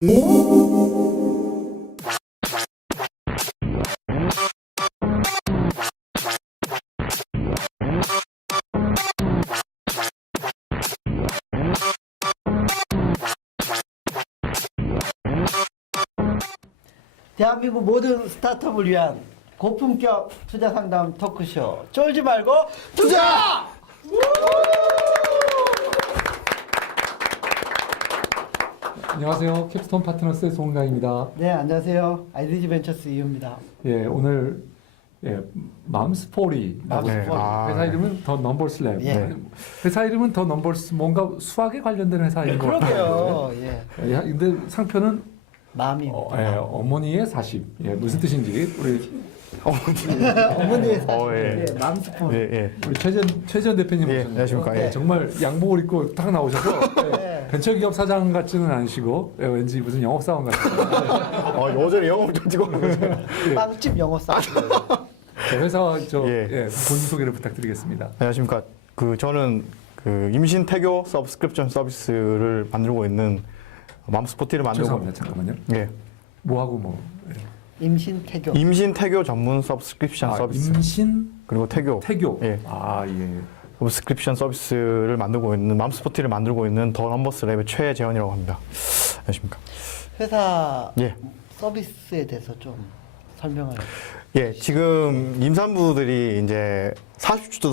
대한민국 모든 스타트업을 위한 고품격 투자 상담 토크쇼 쫄지 말고 투자! 안녕하세요. 캡스톤 파트너스의 송강입니다. 네, 안녕하세요. IDG 벤처스 이유입니다. 예, 오늘 맘스포리라고 네. 회사 이름은 더 넘버스 랩. 예. 회사 이름은 더 넘버스 뭔가 수학에 관련된 회사인 것 같아요. 그러게요. 예. 근데 상표는 마음입니다. 어머니의 40. 예, 무슨 뜻인지 우리 어머니의 사실. 예. 예, 맘스폰. 우리 최전 대표님 예, 모셨는데 안녕하십니까. 예. 정말 양복을 입고 딱 나오셔서 네. 벤처기업 사장 같지는 않으시고 왠지 무슨 영업사원 같아요. 어제 영업 좀 찍어. 빵집 영어사. 회사 예. 본인 소개를 부탁드리겠습니다. 안녕하십니까. 저는 임신 태교 서브스크립션 서비스를 만들고 있는 맘스포티를 만들고 죄송합니다. 잠깐만요. 예. 뭐하고 뭐. 임신 태교. 임신 태교 전문 서브스크립션 서비스 임신 그리고 태교 태교. 예. 예. 서브스크립션 서비스를 만들고 있는 맘스포티를 만들고 있는 더 넘버스 랩의 최재현이라고 합니다. 안녕하십니까. 회사 예. 서비스에 대해서 좀 설명을. 예, 지금 임산부들이 이제 40주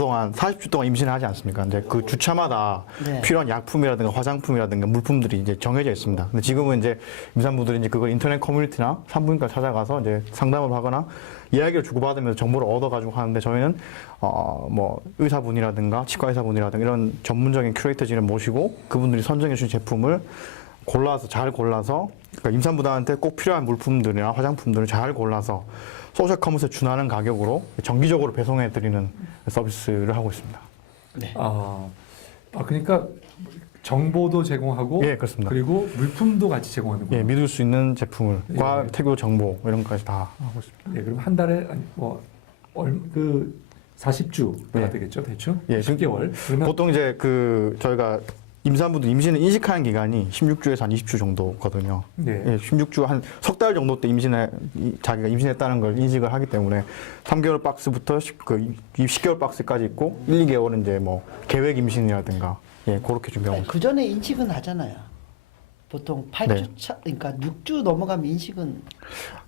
동안 임신을 하지 않습니까? 이제 그 주차마다 네. 필요한 약품이라든가 화장품이라든가 물품들이 이제 정해져 있습니다. 근데 지금은 이제 임산부들이 이제 그걸 인터넷 커뮤니티나 산부인과 찾아가서 이제 상담을 하거나 이야기를 주고받으면서 정보를 얻어가지고 하는데 저희는 뭐 의사분이라든가 치과 의사분이라든가 이런 전문적인 큐레이터진을 모시고 그분들이 선정해 주신 제품을 잘 골라서 그러니까 임산부들한테 꼭 필요한 물품들이나 화장품들을 잘 골라서 소셜 커머스에 준하는 가격으로 정기적으로 배송해 드리는 서비스를 하고 있습니다. 네. 그러니까 정보도 제공하고 예, 그렇습니다. 그리고 물품도 같이 제공하는 예, 거예요. 믿을 수 있는 제품과 예. 태교 정보 이런 것까지 다 하고 있습니다. 예, 그럼 한 달에 그 40주가 예. 되겠죠, 대충? 예, 10개월. 그러면 보통 이제 저희가 임산부들 임신을 인식하는 기간이 16주에서 한 20주 정도거든요. 네. 예, 16주 한 석 달 정도 때 자기가 임신했다는 걸 인식을 하기 때문에 3개월 박스부터 10개월 박스까지 있고 1, 2개월은 이제 뭐 계획 임신이라든가 예, 그렇게 준비하고 있습니다. 그 전에 인식은 하잖아요. 보통 8주 차, 그러니까 6주 넘어가면 인식은.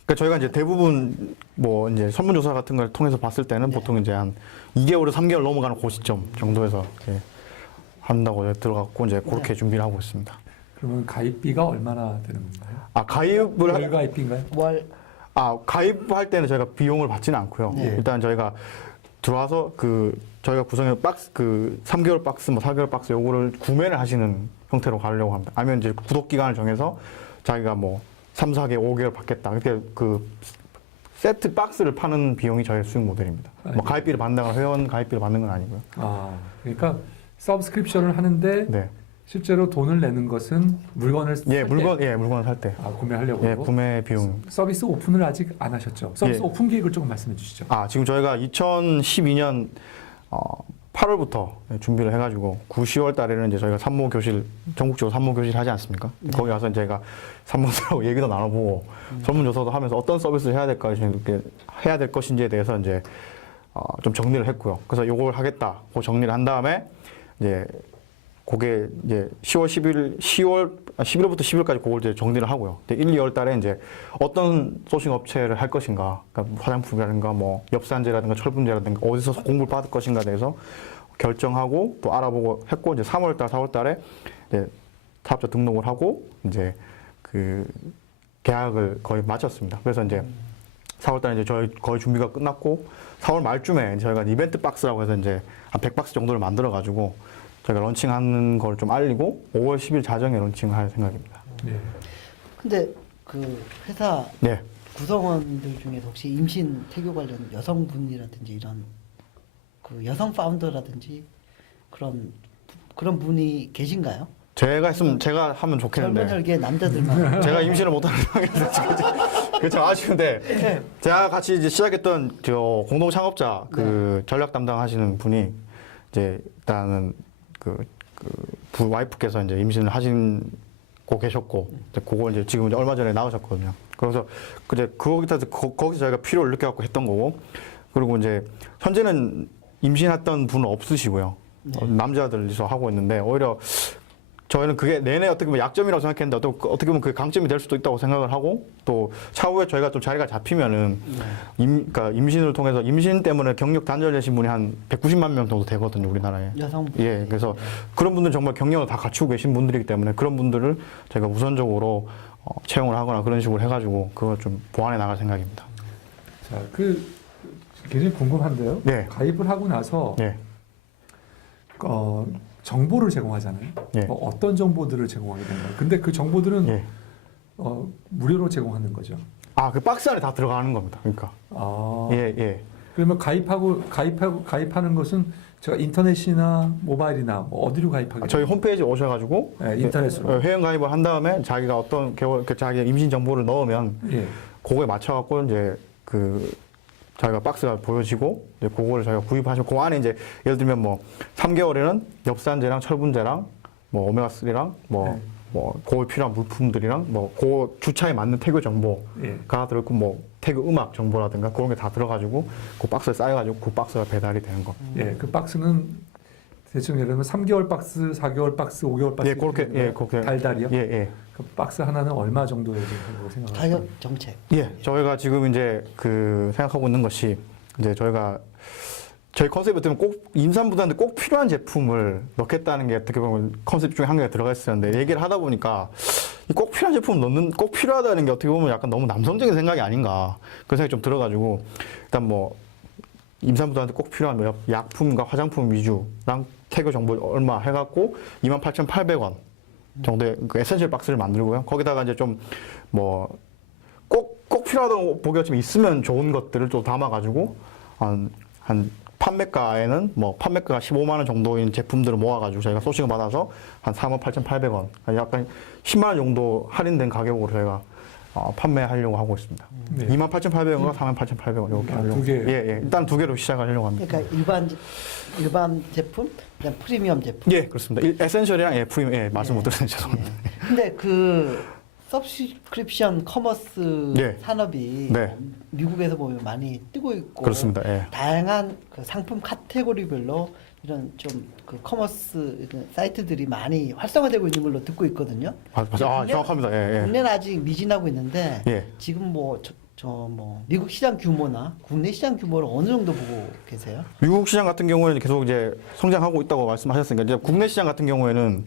그러니까 저희가 이제 대부분 뭐 이제 설문조사 같은 걸 통해서 봤을 때는 보통 이제 한 2개월에서 3개월 넘어가는 그 시점 정도에서 한다고 들어갔고 이제 그렇게 준비를 하고 있습니다. 그러면 가입비가 얼마나 되는 건가요? 가입을 월 가입비인가요? 월. 가입할 때는 저희가 비용을 받지는 않고요. 네. 일단 저희가 들어와서 저희가 구성해 박스 3개월 박스 뭐 4개월 박스 요거를 구매를 하시는 형태로 가려고 합니다. 아니면 이제 구독 기간을 정해서 자기가 뭐 3, 4개월, 5개월 받겠다. 이렇게 세트 박스를 파는 비용이 저희 수익 모델입니다. 뭐 가입비를 받는다거나 회원 가입비를 받는 건 아니고요. 그러니까 서브스크립션을 하는데 네. 실제로 돈을 내는 것은 물건을 살 때? 물건을 살 때. 구매하려고 하고 구매 비용. 서비스 오픈을 아직 안 하셨죠? 서비스 예. 오픈 계획을 조금 말씀해 주시죠. 지금 저희가 2012년 8월부터 준비를 해가지고 9, 10월 달에는 이제 저희가 전국적으로 산모 교실 하지 않습니까? 거기 가서 저희가 산모들하고 얘기도 나눠보고 설문조사도 하면서 어떤 서비스를 해야 될 것인지에 대해서 이제 좀 정리를 했고요. 그래서 요걸 하겠다. 그 정리를 한 다음에 이제 그게 이제 11월부터 10월까지 그걸 이제 정리를 하고요. 1, 2월 달에 이제 어떤 소싱 업체를 할 것인가, 그러니까 화장품이라든가 뭐 엽산제라든가 철분제라든가 어디서 공부를 받을 것인가에 대해서 결정하고 또 알아보고 했고 이제 3월 달, 4월 달에 이제 사업자 등록을 하고 이제 계약을 거의 마쳤습니다. 그래서 이제 4월 달에 이제 저희 거의 준비가 끝났고 4월 말쯤에 저희가 이벤트 박스라고 해서 이제 한 100박스 정도를 만들어 가지고 저희가 런칭하는 걸 좀 알리고 5월 10일 자정에 런칭할 생각입니다. 네. 근데 그 회사 네. 구성원들 중에 혹시 임신 태교 관련 여성분이라든지 이런 그 여성 파운더라든지 그런 분이 계신가요? 제가 하면 좋겠는데 젊은 혈기의 남자들만. 제가 임신을 못하는 상황에서 그렇죠 아쉬운데 제가 같이 이제 시작했던 공동 창업자 전략 담당하시는 분이 이제 일단은 와이프께서 이제 임신을 하신 계셨고 이제 그거 이제 지금 이제 얼마 전에 나오셨거든요. 그래서 이제 거기서 저희가 필요를 느껴갖고 했던 거고 그리고 이제 현재는 임신했던 분은 없으시고요. 남자들이서 하고 있는데 오히려 저희는 그게 내내 어떻게 보면 약점이라고 생각했는데 어떻게 보면 그게 강점이 될 수도 있다고 생각을 하고 또 차후에 저희가 좀 자리가 잡히면은 그러니까 임신을 통해서 임신 때문에 경력 단절되신 분이 한 190만 명 정도 되거든요, 우리나라에. 여성분. 예, 그래서 그런 분들 정말 경력을 다 갖추고 계신 분들이기 때문에 그런 분들을 제가 우선적으로 채용을 하거나 그런 식으로 해가지고 그걸 좀 보완해 나갈 생각입니다. 자, 굉장히 궁금한데요. 네. 가입을 하고 나서 예, 정보를 제공하잖아요. 예. 어떤 정보들을 제공하게 되나요? 근데 그 정보들은 예. 무료로 제공하는 거죠. 아, 그 박스 안에 다 들어가는 겁니다. 그러니까. 아, 예, 예. 그러면 가입하는 것은 제가 인터넷이나 모바일이나 뭐 어디로 가입하게? 저희 홈페이지 오셔가지고 네, 인터넷으로. 회원 가입을 한 다음에 자기가 어떤 자기 임신 정보를 넣으면 예. 그거에 맞춰갖고 이제 자기가 박스가 보여지고 이제 그거를 저희가 구입하시고 그 안에 이제 예를 들면 뭐 3개월에는 엽산제랑 철분제랑 뭐 오메가3랑 뭐 그거에 필요한 물품들이랑 뭐 그 주차에 맞는 태그 정보가 예. 들어있고 뭐 태그 음악 정보라든가 그런 게 다 들어가지고 그 박스에 쌓여가지고 그 박스가 배달이 되는 거. 예, 그 박스는 대충 예를 들면 3개월 박스, 4개월 박스, 5개월 박스 예, 그렇게 달달이요. 예, 예. 그 박스 하나는 얼마 정도에 된다고 생각하세요? 가격 정책. 예, 저희가 지금 이제 생각하고 있는 것이 이제 저희 컨셉이 되면 꼭 임산부들한테 꼭 필요한 제품을 넣겠다는 게 어떻게 보면 컨셉 중에 한 개가 들어가 있었는데 얘기를 하다 보니까 이 꼭 필요한 제품을 꼭 필요하다는 게 어떻게 보면 약간 너무 남성적인 생각이 아닌가 그런 생각이 좀 들어가지고 일단 뭐 임산부들한테 꼭 필요한 뭐 약품과 화장품 위주랑 태그 정보 얼마 해갖고 28,800원 정도의 그 에센셜 박스를 만들고요. 거기다가 이제 좀 뭐 꼭 필요하다고 보기가 좀 있으면 좋은 것들을 좀 담아가지고 한 판매가에는 뭐 판매가가 15만 원 정도인 제품들을 모아가지고 저희가 소싱을 받아서 한 48,800원, 약간 10만 원 정도 할인된 가격으로 저희가 판매하려고 하고 있습니다. 네. 28,800원과 48,800원 이렇게 하려고. 두 개. 예. 일단 두 개로 시작하려고 합니다. 그러니까 일반 제품, 그냥 프리미엄 제품. 예, 그렇습니다. 에센셜이랑 프리미엄 말씀 못 드렸는데 죄송합니다. 근데 서브스크립션 커머스 네. 산업이 네. 미국에서 보면 많이 뜨고 있고 그렇습니다. 예. 다양한 그 상품 카테고리별로 이런 좀 그 커머스 사이트들이 많이 활성화되고 있는 걸로 듣고 있거든요. 맞아. 정확합니다. 예. 국내는 아직 미진하고 있는데 예. 지금 뭐 미국 시장 규모나 국내 시장 규모를 어느 정도 보고 계세요? 미국 시장 같은 경우에는 계속 이제 성장하고 있다고 말씀하셨으니까 이제 국내 시장 같은 경우에는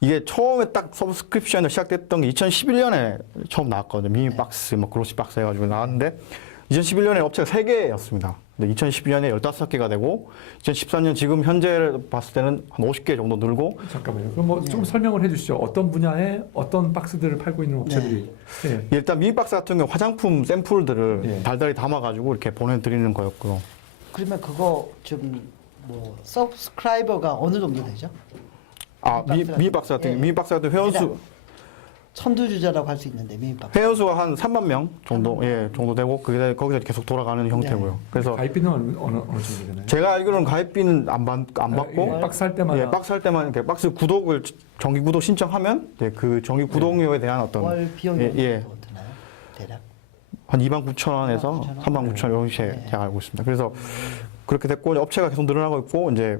이게 처음에 딱 서브스크립션이 시작됐던 게 2011년에 처음 나왔거든요. 미니박스, 뭐 그로시박스 해가지고 나왔는데 2011년에 업체가 3개였습니다. 근데 2012년에 15개가 되고 2013년 지금 현재 봤을 때는 한 50개 정도 늘고 잠깐만요. 그럼 뭐 좀 설명을 해주시죠. 어떤 분야에 어떤 박스들을 팔고 있는 업체들이. 예. 일단 미니박스 같은 경우 화장품 샘플들을 예. 달달이 담아가지고 이렇게 보내드리는 거였고요. 그러면 그거 좀 뭐 서브스크라이버가 어느 정도 되죠? 미니박스 같은 경우 미니박스 같은 회원수 선두주자라고 할 수 있는데 미니박스. 회원수가 한 3만 명 정도 정도 되고 거기서 계속 돌아가는 형태고요. 그래서 가입비는 어느 정도 되나요? 제가 알기로는 가입비는 안 받고 예, 박스 할 때마다. 예, 박스 할 때만 이렇게 박스 구독을 정기 구독 신청하면 그 정기 구독료에 대한 어떤 월 비용이 예. 어느 정도 드나요? 대략? 한 29,000원에서 39,000원 이렇게 네. 제가 알고 있습니다. 그래서 그렇게 됐고 이제 업체가 계속 늘어나고 있고 이제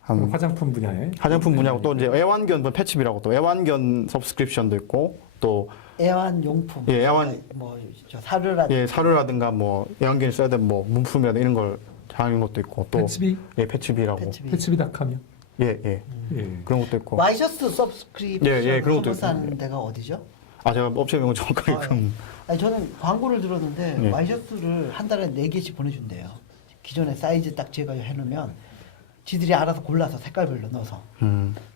한 화장품 분야에. 화장품 분야고 또 이제 애완견 패치비라고 또 애완견 서브스크립션도 있고 또 애완용품. 예, 애완- 뭐저 사료라든지. 사료라든가 뭐 애완견이 써야 되는 뭐 문품이라든가 이런 걸 하는 것도 있고 또 패치비? 패치비라고 패치비. 패치비닷컴이요. 예 예. 그런 것도 있고 와이셔츠 서브스크립션 예, 그런 것도 하는 데가 어디죠? 제가 업체 명은 정확하게 아, 그럼 아니 저는 광고를 들었는데 예. 와이셔츠를 한 달에 4개씩 보내준대요. 기존에 사이즈 딱 제가 해놓으면 지들이 알아서 골라서 색깔별로 넣어서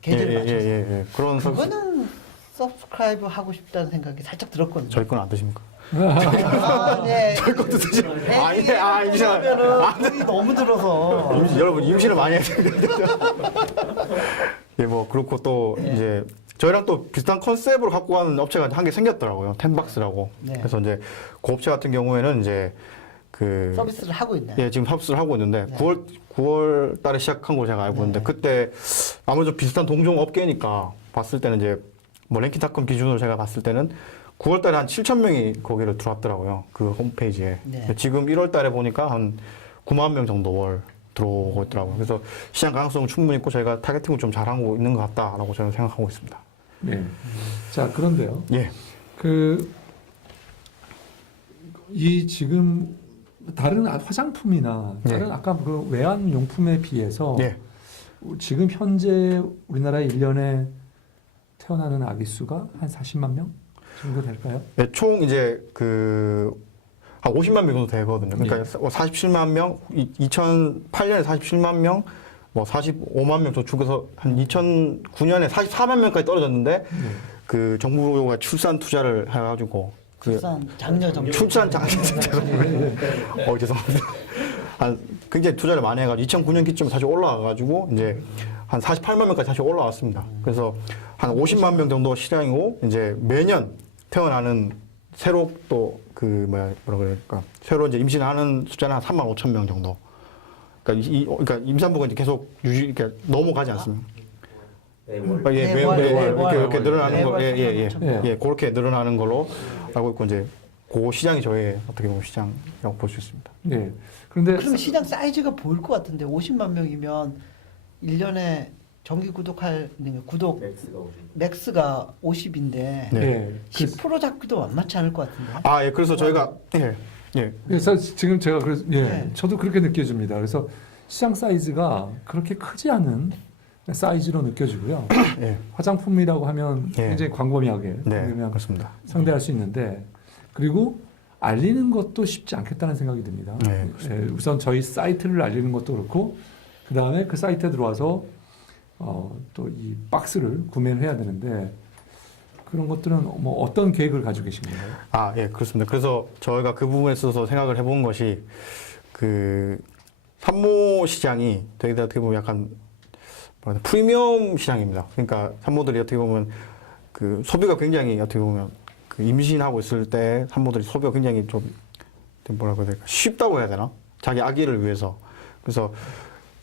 계절 맞춰서. 그런 서비스 그거는 서브스크라이브 하고 싶다는 생각이 살짝 들었거든요. 저희 건 안 드십니까? 네. 저희 것도 드시- 임신 돈이 너무 들어서. 여러분 임신을 많이 해야 예, 뭐 그렇고 또 이제 저희랑 또 비슷한 컨셉으로 갖고 가는 업체가 한 개 생겼더라고요. 텐박스라고. 네. 그래서 이제 그 업체 같은 경우에는 이제 서비스를 하고 있나요? 예, 지금 서비스를 하고 있는데 네. 9월 달에 시작한 거 제가 알고 있는데 그때 아무래도 비슷한 동종 업계니까 봤을 때는 이제 뭐 랭킹닷컴 기준으로 제가 봤을 때는 9월 달에 한 7천 명이 거기를 들어왔더라고요. 그 홈페이지에. 네. 지금 1월 달에 보니까 한 9만 명 정도 월 들어오고 있더라고요. 그래서 시장 가능성은 충분히 있고 저희가 타겟팅을 좀 잘하고 있는 것 같다라고 저는 생각하고 있습니다. 네. 자, 그런데요. 예. 이 지금 다른 화장품이나 다른 네. 아까 그 외환 용품에 비해서 예. 지금 현재 우리나라에 1년에 태어나는 아기 수가 한 40만 명 정도 될까요? 네, 총 이제 한 50만 명 정도 되거든요. 그러니까 47만 명, 2008년에 47만 명, 뭐 45만 명 저축해서 한 2009년에 44만 명까지 떨어졌는데 그 정부가 출산 투자를 해가지고 출산 장려 정책. 출산 죄송합니다. 굉장히 투자를 많이 해가지고 2009년 기점에 다시 올라와가지고 이제 한 48만 명까지 다시 올라왔습니다. 그래서 한 50만 명 정도 시장이고 이제 매년 태어나는 새로 또 뭐라 그럴까 새로 이제 임신하는 숫자는 한 3만 5천 명 정도. 그러니까 임산부가 이제 계속 그러니까 넘어가지 않습니다. 이렇게 늘어나는 거, 그렇게 늘어나는 걸로 알고 있고 이제 그 시장이 저의 어떻게 보면 시장이라고 볼 수 있습니다. 네. 그런데 그럼 시장 사이즈가 보일 것 같은데 50만 명이면 1년에 정기 구독할 구독 맥스가 50인데 네. 10% 잡기도 만만치 않을 것 같은데. 아, 예. 그래서 저희가 그래서 지금 제가 네. 저도 그렇게 느껴집니다. 그래서 시장 사이즈가 그렇게 크지 않은 사이즈로 느껴지고요. 예. 화장품이라고 하면 예. 굉장히 광범위하게 네, 그렇습니다. 상대할 수 있는데 그리고 알리는 것도 쉽지 않겠다는 생각이 듭니다. 네, 우선 저희 사이트를 알리는 것도 그렇고 그 다음에 그 사이트에 들어와서 또 이 박스를 구매를 해야 되는데 그런 것들은 뭐 어떤 계획을 가지고 계신 건가요? 아, 예, 그렇습니다. 그래서 저희가 그 부분에 있어서 생각을 해본 것이 산모 시장이 되게 어떻게 보면 약간 프리미엄 시장입니다. 그러니까 산모들이 어떻게 보면 소비가 굉장히 어떻게 보면 임신하고 있을 때 산모들이 소비가 굉장히 좀 뭐라고 해야 될까 쉽다고 해야 되나? 자기 아기를 위해서. 그래서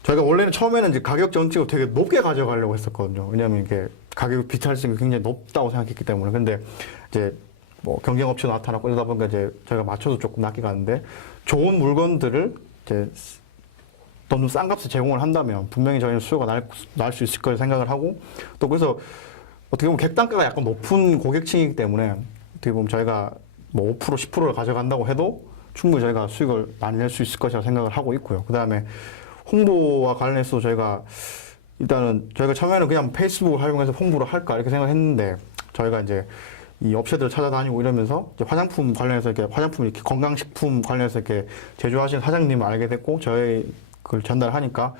저희가 원래는 처음에는 이제 가격 정책을 되게 높게 가져가려고 했었거든요. 왜냐하면 이게 가격이 비탈성이 굉장히 높다고 생각했기 때문에. 근데 이제 뭐 경쟁업체도 나타나고 이러다 보니까 이제 저희가 맞춰서 조금 낮게 가는데 좋은 물건들을 이제 좀 싼 값에 제공을 한다면 분명히 저희는 수요가 날 수 있을 거라 생각을 하고 또 그래서 어떻게 보면 객단가가 약간 높은 고객층이기 때문에 어떻게 보면 저희가 뭐 5% 10%를 가져간다고 해도 충분히 저희가 수익을 많이 낼 수 있을 것이라 생각을 하고 있고요. 그 다음에 홍보와 관련해서 저희가 일단은 저희가 처음에는 그냥 페이스북을 활용해서 홍보를 할까 이렇게 생각했는데 저희가 이제 이 업체들을 찾아다니고 이러면서 이제 화장품 관련해서 이렇게 화장품 이렇게 건강식품 관련해서 이렇게 제조하시는 사장님을 알게 됐고 저희 그걸 전달하니까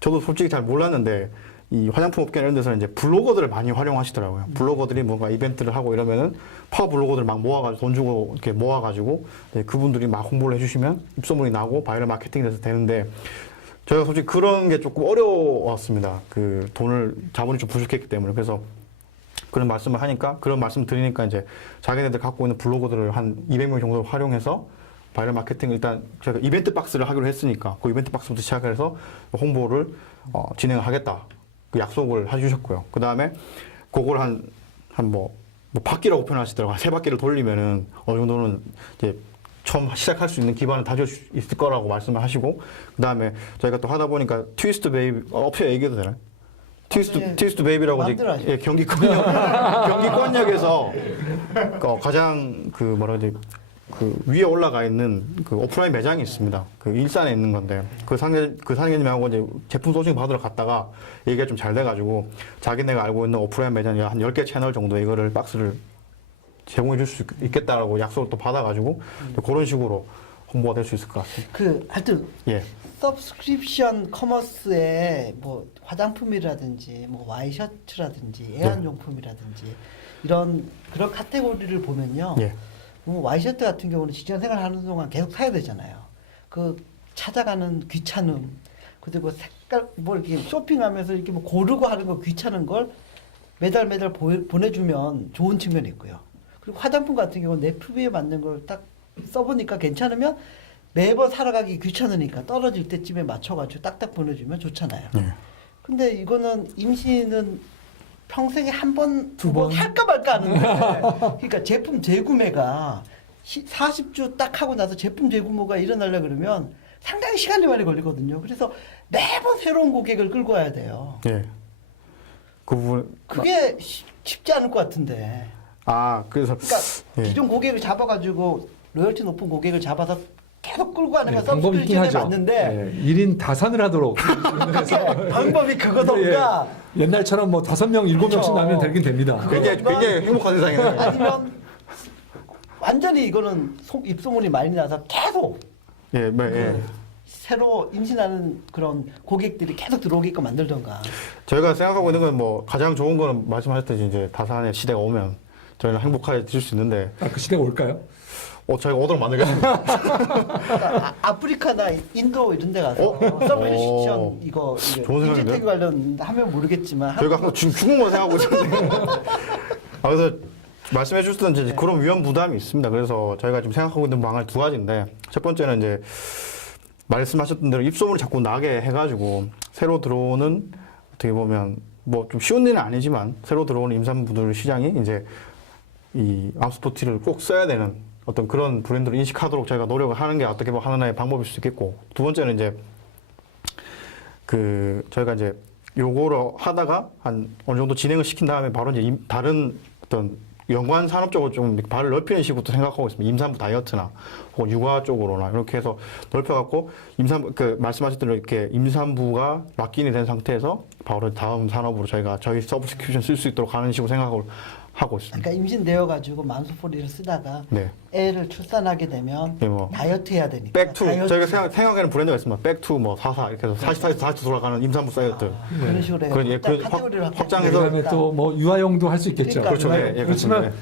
저도 솔직히 잘 몰랐는데 이 화장품 업계 이런 데서 이제 블로거들을 많이 활용하시더라고요. 블로거들이 뭔가 이벤트를 하고 이러면은 파워 블로거들을 막 모아가지고 돈 주고 이렇게 모아가지고 그분들이 막 홍보를 해주시면 입소문이 나고 바이럴 마케팅이 돼서 되는데 저희가 솔직히 그런 게 조금 어려웠습니다. 자본이 좀 부족했기 때문에. 그래서 그런 말씀을 하니까, 그런 말씀 드리니까 이제 자기네들 갖고 있는 블로거들을 한 200명 정도 활용해서 바이럴 마케팅 일단 저희가 이벤트 박스를 하기로 했으니까 그 이벤트 박스부터 시작해서 홍보를 진행하겠다. 그 약속을 해주셨고요. 그 다음에 그걸 뭐 바퀴라고 표현하시더라고요. 3바퀴를 돌리면은 어느 정도는 이제 처음 시작할 수 있는 기반을 다질 수 있을 거라고 말씀을 하시고, 그 다음에 저희가 또 하다 보니까 트위스트 베이비, 업체 얘기해도 되나요? 트위스트 베이비라고 이제 경기권역에서 가장 위에 올라가 있는 오프라인 매장이 있습니다. 일산에 있는 건데 그 사장님하고 이제 제품 소싱 받으러 갔다가 얘기가 좀 잘 돼가지고 자기네가 알고 있는 오프라인 매장이 한 10개 채널 정도 이거를 박스를 제공해 줄 수 있겠다라고 약속을 또 받아가지고 그런 식으로 홍보가 될 수 있을 것 같습니다. 하여튼 예. 서브스크립션 커머스에 뭐 화장품이라든지 뭐 와이셔츠라든지 애완용품이라든지 그런 카테고리를 보면요. 예. 뭐 와이셔츠 같은 경우는 직장 생활하는 동안 계속 사야 되잖아요. 찾아가는 귀찮음, 그리고 색깔 뭐 이렇게 쇼핑하면서 이렇게 뭐 고르고 하는 거 귀찮은 걸 매달 보내주면 좋은 측면이 있고요. 그리고 화장품 같은 경우는 내 피부에 맞는 걸 딱 써보니까 괜찮으면 매번 살아가기 귀찮으니까 떨어질 때쯤에 맞춰가지고 딱딱 보내주면 좋잖아요. 예. 근데 이거는 임신은 평생에 한 번, 두 두 번 번? 할까 말까 하는데 그러니까 제품 재구매가 40주 딱 하고 나서 제품 재구매가 일어나려 그러면 상당히 시간이 많이 걸리거든요. 그래서 매번 새로운 고객을 끌고 와야 돼요. 예. 그 부분 그게 쉽지 않을 것 같은데. 그래서 그러니까 예. 기존 고객을 잡아가지고 로열티 높은 고객을 잡아서 계속 끌고 가는 거 네, 방법이 있긴 서브스크립션에 하죠. 맞는데 네, 1인 다산을 하도록. 그게 방법이 그거던가 예, 옛날처럼 뭐 5명, 7명씩 그렇죠. 나면 되긴 됩니다. 굉장히 행복한 세상이네요. 아니면 완전히 이거는 입소문이 많이 나서 계속 예, 예. 새로 임신하는 그런 고객들이 계속 들어오게끔 만들던가. 저희가 생각하고 있는 건 뭐 가장 좋은 거는 말씀하셨듯이 이제 다산의 시대가 오면 저희는 행복해질 수 있는데 그 시대가 올까요? 저희가 오도록 만들겠습니다. 그러니까 아프리카나 인도 이런 데 가서 서브스크립션 이거 좋은 생각인데요? 인지태그 관련 하면 모르겠지만 저희가 항상 중국만 생각하고 있는데 그래서 말씀해 주셨던 이제 그런 위험 부담이 있습니다. 그래서 저희가 지금 생각하고 있는 방안이 두 가지인데 첫 번째는 이제 말씀하셨던 대로 입소문이 자꾸 나게 해가지고 새로 들어오는 어떻게 보면 뭐 좀 쉬운 일은 아니지만 새로 들어오는 임산부들 시장이 이제 이 암스포티를 꼭 써야 되는 어떤 그런 브랜드를 인식하도록 저희가 노력을 하는 게 어떻게 보면 하나의 방법일 수 있겠고 두 번째는 이제 저희가 이제 요거를 하다가 한 어느 정도 진행을 시킨 다음에 바로 이제 다른 어떤 연관 산업 쪽으로 좀 발을 넓히는 식으로 또 생각하고 있습니다. 임산부 다이어트나 혹은 육아 쪽으로나 이렇게 해서 넓혀갖고 말씀하셨던 대로 이렇게 임산부가 락인이 된 상태에서 바로 다음 산업으로 저희 서브스크립션 쓸 수 있도록 하는 식으로 생각을 하고 있습니다. 그러니까 임신되어 가지고 만수포리를 쓰다가 네. 애를 출산하게 되면 네, 뭐. 다이어트 해야 되니까. 백투 다이어트. 저희가 생각하는 브랜드가 있습니다. 백투 뭐 44 이렇게 해서 44에서 40 돌아가는 임산부 사이트. 그런 식으로 해서 카테고리를 확장해서 그다음에 또 뭐 유아용도 할 수 있겠죠. 그러니까, 그렇죠. 유아용. 예, 그렇지만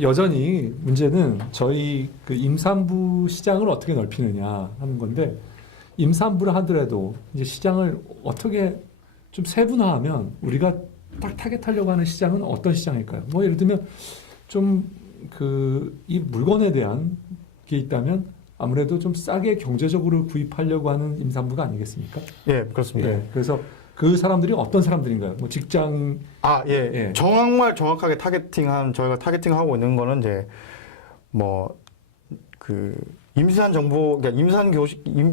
여전히 문제는 저희 그 임산부 시장을 어떻게 넓히느냐 하는 건데 임산부를 하더라도 이제 시장을 어떻게 좀 세분화하면 우리가 딱 타겟하려고 하는 시장은 어떤 시장일까요? 뭐 예를 들면 좀 이 물건에 대한 게 있다면 아무래도 좀 싸게 경제적으로 구입하려고 하는 임산부가 아니겠습니까? 예, 그렇습니다. 예, 그래서 그 사람들이 어떤 사람들인가요? 뭐 직장 예. 예. 정확하게 저희가 타겟팅하고 있는 거는 이제 임산 정보, 그러니까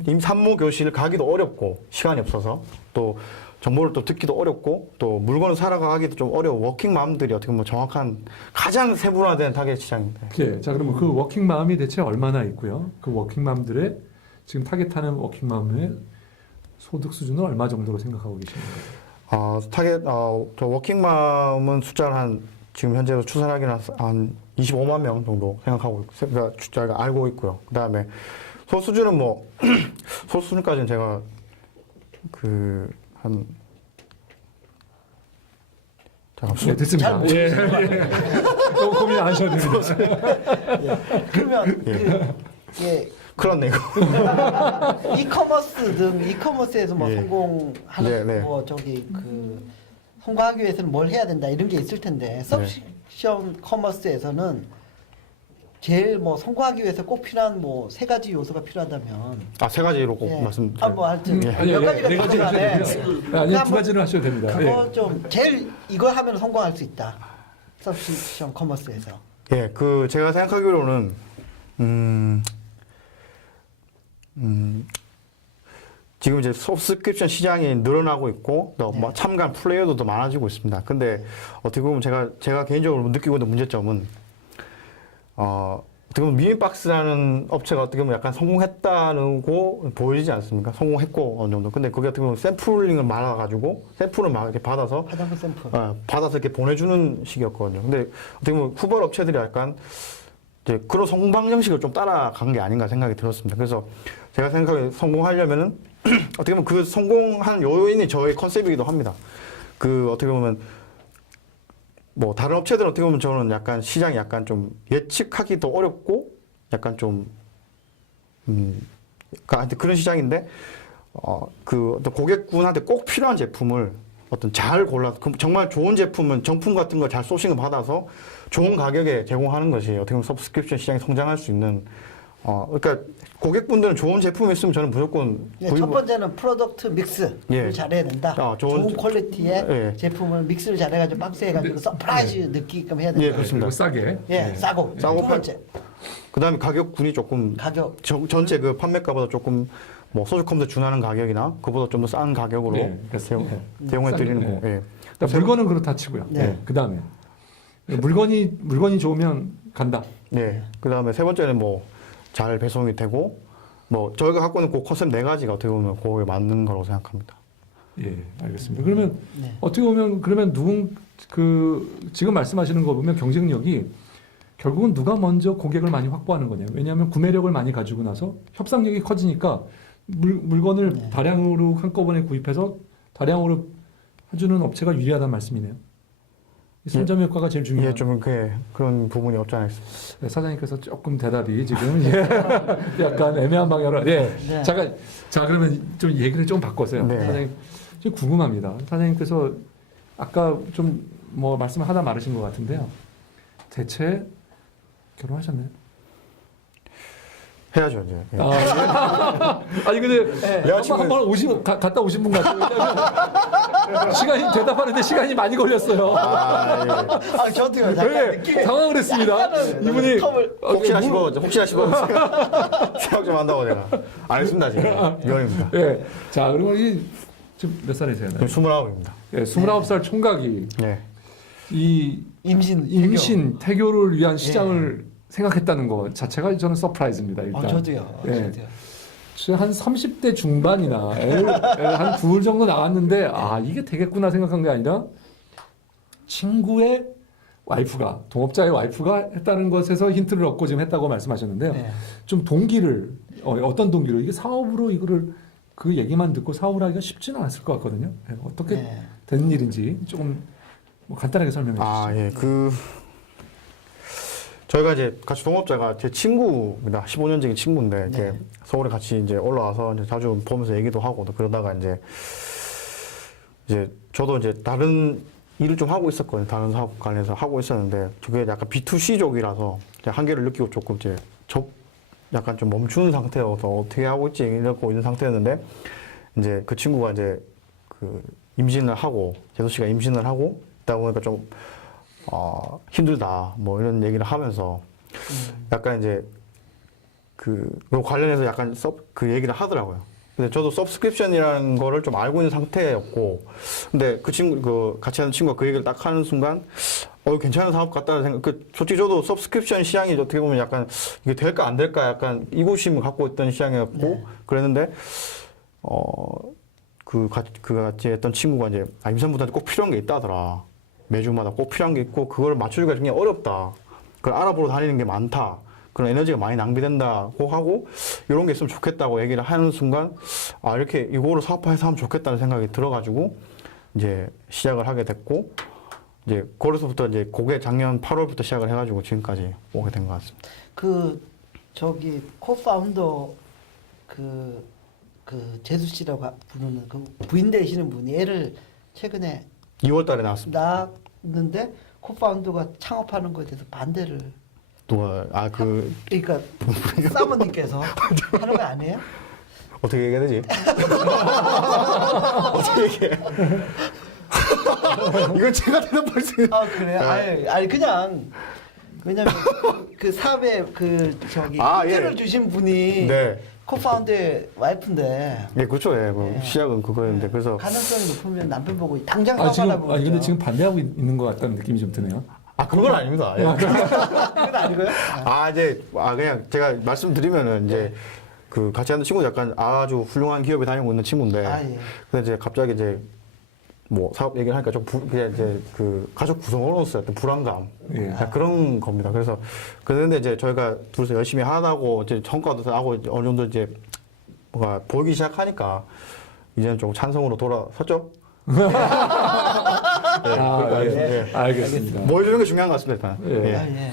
임산모 교실 가기도 어렵고 시간이 없어서 또 정보를 또 듣기도 어렵고 또 물건을 사러 가기도 좀 어려워 워킹맘들이 어떻게 보면 정확한 가장 세분화된 타겟 시장입니다. 예, 자 그러면 그 워킹맘이 대체 얼마나 있고요? 그 워킹맘들의 지금 타겟하는 워킹맘의 소득 수준은 얼마 정도로 생각하고 계십니까? 저 워킹맘은 숫자를 지금 현재로 추산하기는 한 25만 명 정도 생각하고 그러니까 저희가 알고 있고요. 그다음에 소수주는 소수주까지는 제가 네, 됐습니다. 예, 너무 고민 안 하셔도 됩니다. 그러면 큰일 났네 이거. 이커머스에서 뭐 예. 성공하는 네. 성공하기 위해서는 뭘 해야 된다 이런 게 있을 텐데 서브스크립션 커머스에서는 제일 성공하기 위해서 꼭 필요한 세 가지 요소가 필요하다면 세 가지로 꼭 말씀. 하여튼 아니, 몇 가지가 네 가지 하셔도 있는데 됩니다. 아니, 두 가지는 하셔도 됩니다. 그거 예. 좀 제일 이거 하면 성공할 수 있다. 서브스크립션 커머스에서. 예, 제가 생각하기로는 지금 이제 서브스크립션 시장이 늘어나고 있고 또 참가한 플레이어도 더 많아지고 있습니다. 근데 어떻게 보면 제가 개인적으로 느끼고 있는 문제점은 어떻게 보면 미미박스라는 업체가 어떻게 보면 약간 성공했다고 보이지 않습니까? 성공했고 어느 정도. 근데 그게 어떻게 보면 샘플링을 말아가지고 샘플을 막 이렇게 받아서 화장품 샘플. 받아서 이렇게 보내주는 식이었거든요. 근데 어떻게 보면 후발 업체들이 약간 이제 그런 성공 방정식을 좀 따라간 게 아닌가 생각이 들었습니다. 그래서 제가 생각하기에 성공하려면은 어떻게 보면 그 성공한 요인이 저의 컨셉이기도 합니다. 어떻게 보면 다른 업체들은 어떻게 보면 저는 약간 시장이 약간 좀 예측하기도 어렵고 약간 좀 하여튼 그런 시장인데 어떤 고객군한테 꼭 필요한 제품을 잘 골라서 정말 좋은 제품은 정품 같은 걸 잘 소싱을 받아서 좋은 가격에 제공하는 것이 어떻게 보면 서브스크립션 시장이 성장할 수 있는 그러니까 고객분들은 좋은 제품이 있으면 저는 무조건 첫 번째는 프로덕트 믹스를 예. 잘해야 된다. 좋은 퀄리티의 예. 제품을 믹스를 잘해가지고 박스에 해가지고 서프라이즈 느끼게끔 해야 된다. 예, 그렇습니다. 그리고 싸게. 예, 싸고. 싸고 두 번째 그다음에 가격군이 조금 가격. 전체 그 판매가보다 조금 뭐 소주컴퓨터 준하는 가격이나 그보다 좀 더 싼 가격으로 네, 그렇습니다. 대용해 드리는 싼- 거. 예. 그러니까 물건은 그렇다 치고요. 네. 네. 그다음에 물건이 좋으면 간다. 네. 그다음에 세 번째는 뭐 잘 배송이 되고 뭐 저희가 갖고 있는 그 컨셉 네 가지가 어떻게 보면 그거에 맞는 거라고 생각합니다. 예, 알겠습니다. 그러면 네. 어떻게 보면 그러면 지금 말씀하시는 거 보면 경쟁력이 결국은 누가 먼저 고객을 많이 확보하는 거냐. 왜냐하면 구매력을 많이 가지고 나서 협상력이 커지니까 물건을 네. 다량으로 한꺼번에 구입해서 다량으로 해주는 업체가 유리하다는 말씀이네요. 이 선점 효과가 제일 중요해요. 예, 좀 그런 부분이 없지 않아 있습니다. 네, 사장님께서 조금 대답이 지금 예, 약간 애매한 방향으로. 예. 네. 잠깐 자 그러면 좀 얘기를 좀 바꿔서요. 네. 사장님 좀 궁금합니다. 사장님께서 아까 좀 뭐 말씀을 하다 말으신 것 같은데요. 대체 결혼하셨나요? 해야죠 이제. 예. 아니 근데 한번 갔다 오신 분 같아요. 왜냐면 시간이 대답하는데 시간이 많이 걸렸어요. 아, 저도요. 잠깐 네, 느낌이 당황을 했습니다. 이분이 혹시나 싶어 생각 좀 한다고 제가 안 했습니다 지금. 미안입니다. 예. 자 그러면 지금 몇 살이세요? 지금 29입니다. 예, 29살 총각이 네. 이 임신 태교를 위한 시장을 생각했다는 것 자체가 저는 서프라이즈입니다. 일단. 저도요. 예. 저도요. 한 30대 중반이나 애를 한 둘 정도 나왔는데 아 이게 되겠구나 생각한 게 아니라 친구의 와이프가 동업자의 와이프가 했다는 것에서 힌트를 얻고 지금 했다고 말씀하셨는데요. 네. 좀 동기를 어떤 동기로 이게 사업으로 이거를 그 얘기만 듣고 사업을 하기가 쉽지는 않았을 것 같거든요. 예, 어떻게 네. 된 일인지 조금 뭐 간단하게 설명해 주시죠. 아, 예. 저희가 이제 같이 동업자가 제 친구입니다. 15년지기 친구인데 이렇게 네. 서울에 같이 이제 올라와서 이제 자주 보면서 얘기도 하고 그러다가 이제 저도 이제 다른 일을 좀 하고 있었거든요. 다른 사업 관련해서 하고 있었는데 그게 약간 B2C 쪽이라서 한계를 느끼고 조금 이제 약간 좀 멈추는 상태여서 어떻게 하고 있지 이러고 있는 상태였는데 이제 그 친구가 이제 임신을 하고 제수 씨가 임신을 하고 있다 보니까 좀 힘들다 뭐 이런 얘기를 하면서 약간 이제 요 관련해서 약간 그 얘기를 하더라고요. 근데 저도 서브스크립션이라는 거를 좀 알고 있는 상태였고, 근데 그 친구, 같이 하는 친구가 그 얘기를 딱 하는 순간, 괜찮은 사업 같다는 생각, 솔직히 저도 서브스크립션 시장이 어떻게 보면 약간, 이게 될까 안 될까 약간 이구심을 갖고 있던 시장이었고, 네. 그랬는데, 같이 했던 친구가 이제, 임산부한테 꼭 필요한 게 있다더라. 매주마다 꼭 필요한 게 있고, 그걸 맞추기가 굉장히 어렵다. 그걸 알아보러 다니는 게 많다. 그런 에너지가 많이 낭비된다고 하고 이런 게 있으면 좋겠다고 얘기를 하는 순간 이렇게 이거를 사업화해서 하면 좋겠다는 생각이 들어가지고 이제 시작을 하게 됐고 이제 거기서부터 이제 그게 작년 8월부터 시작을 해가지고 지금까지 오게 된 것 같습니다. 코파운더 제수 씨라고 부르는 그 부인 되시는 분이 애를 최근에 2월달에 나왔습니다. 낳았는데 코파운더가 창업하는 거에 대해서 반대를 누가 그러니까 사모님께서 하는 거 아니에요? 어떻게 얘기해야 되지? 어떻게 얘기해? 이건 제가 대답할 수 있는. 그래요? 아니 그냥 왜냐면 그 사업에 힌트를 예. 주신 분이 네. 코파운드의 와이프인데. 예, 그렇죠. 예, 네. 시작은 그거였는데 그래서 가능성이 높으면 남편 보고 당장 지금 사과나 보죠. 근데 지금 반대하고 있는 것 같다는 느낌이 좀 드네요. 그건 아닙니다. 예. 그건 아니고요. 그냥 제가 말씀드리면은 이제 같이 하는 친구 약간 아주 훌륭한 기업에 다니고 있는 친구인데 예. 근데 이제 갑자기 이제 뭐 사업 얘기를 하니까 좀 그냥 이제 가족 구성원으로서 어떤 불안감 예. 그런 겁니다. 그래서 그런데 이제 저희가 둘이서 열심히 하다고 이제 성과도 하고 어느 정도 이제 뭔가 보이기 시작하니까 이제는 좀 찬성으로 돌아섰죠. 예. 알겠습니다. 보여주는 게 중요한 것 같습니다. 일단. 예.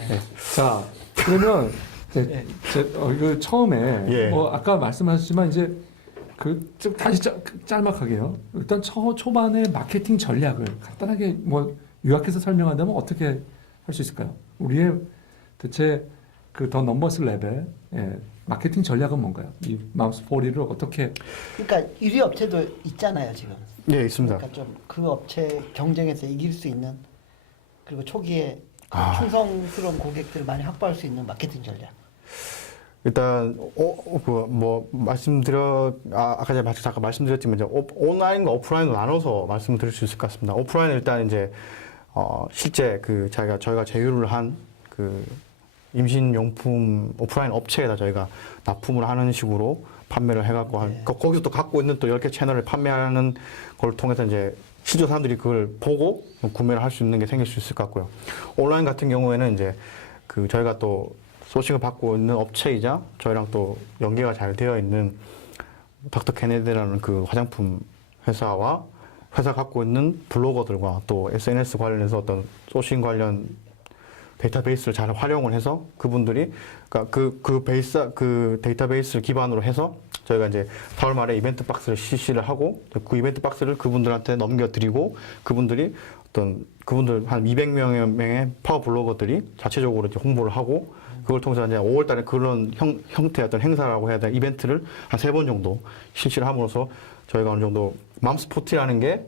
자, 그러면 처음에 예. 아까 말씀하셨지만 이제 좀 다시 짤막하게요. 일단 초반에 마케팅 전략을 간단하게 요약해서 설명한다면 어떻게 할 수 있을까요? 우리의 대체 더 넘버스 랩에 마케팅 전략은 뭔가요? 이 맘스포리를 어떻게 그러니까 1위 업체도 있잖아요 지금. 예, 있습니다. 그러니까 좀 그 업체 경쟁에서 이길 수 있는 그리고 초기에 그 아. 충성스러운 고객들을 많이 확보할 수 있는 마케팅 전략. 일단 아까 제가 잠깐 말씀드렸지만 이제 온라인과 오프라인으로 나눠서 말씀드릴 수 있을 것 같습니다. 오프라인은 일단 이제 실제 그 저희가 제휴를 한 그 임신용품 오프라인 업체에다 저희가 납품을 하는 식으로 판매를 해갖고 네. 거기서 또 갖고 있는 또 10개 채널을 판매하는 걸 통해서 이제 실제 사람들이 그걸 보고 구매를 할 수 있는 게 생길 수 있을 것 같고요. 온라인 같은 경우에는 이제 그 저희가 또 소싱을 받고 있는 업체이자 저희랑 또 연계가 잘 되어 있는 닥터 케네디라는 그 화장품 회사와 회사 갖고 있는 블로거들과 또 SNS 관련해서 어떤 소싱 관련 데이터베이스를 잘 활용을 해서 그분들이 그러니까 그 데이터베이스를 기반으로 해서 저희가 이제 4월 말에 이벤트 박스를 실시를 하고 그 이벤트 박스를 그분들한테 넘겨드리고 그분들 한 200명의 파워 블로거들이 자체적으로 이제 홍보를 하고 그걸 통해서 이제 5월 달에 그런 형태의 어떤 행사라고 해야 되나 이벤트를 한 3번 정도 실시를 함으로써 저희가 어느 정도 맘스포티라는 게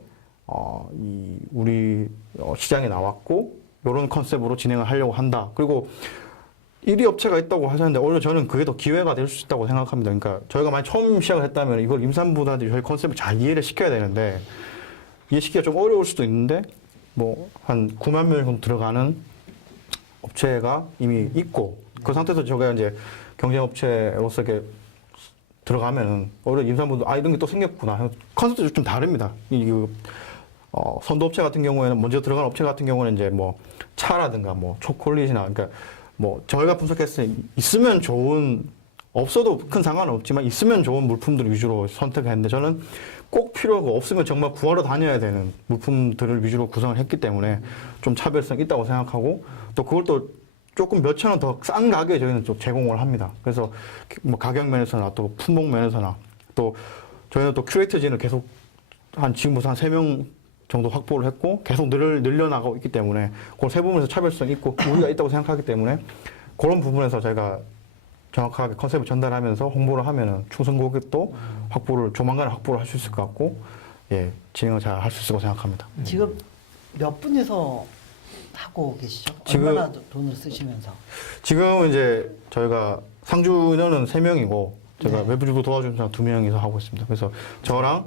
우리 시장에 나왔고 이런 컨셉으로 진행을 하려고 한다. 그리고 1위 업체가 있다고 하셨는데 오히려 저는 그게 더 기회가 될 수 있다고 생각합니다. 그러니까 저희가 만약 처음 시작을 했다면 이걸 임산부들한테 저희 컨셉을 잘 이해를 시켜야 되는데 이해시키기가 좀 어려울 수도 있는데 뭐 한 9만 명 정도 들어가는 업체가 이미 있고 그 상태에서 저희가 이제 경쟁업체로서 이렇게 들어가면은 오히려 임산부도 이런 게 또 생겼구나. 컨셉도 좀 다릅니다. 선도업체 같은 경우에는 먼저 들어간 업체 같은 경우는 이제 뭐 차라든가 뭐 초콜릿이나 그러니까 뭐 저희가 분석했을 때 있으면 좋은 없어도 큰 상관은 없지만 있으면 좋은 물품들 위주로 선택했는데 저는 꼭 필요하고 없으면 정말 구하러 다녀야 되는 물품들을 위주로 구성을 했기 때문에 좀 차별성 있다고 생각하고 또 그걸 또 조금 몇 천 원 더 싼 가격에 저희는 좀 제공을 합니다. 그래서 뭐 가격 면에서나 또 품목 면에서나 또 저희는 또 큐레이터진을 계속 지금부터 한 3명 정도 확보를 했고 계속 늘려나가고 있기 때문에 그 세 부분에서 차별성 있고 우리가 있다고 생각하기 때문에 그런 부분에서 저희가 정확하게 컨셉을 전달하면서 홍보를 하면은 충성 고객도 조만간에 확보를 할 수 있을 것 같고 진행을 잘 할 수 있을 거라고 생각합니다. 지금 몇 분이서 하고 계시죠? 지금- 얼마나 돈을 쓰시면서? 지금 이제 저희가 상주인원은 3명이고 제가 네. 외부주도 도와주는 사람 2명이서 하고 있습니다. 그래서 저랑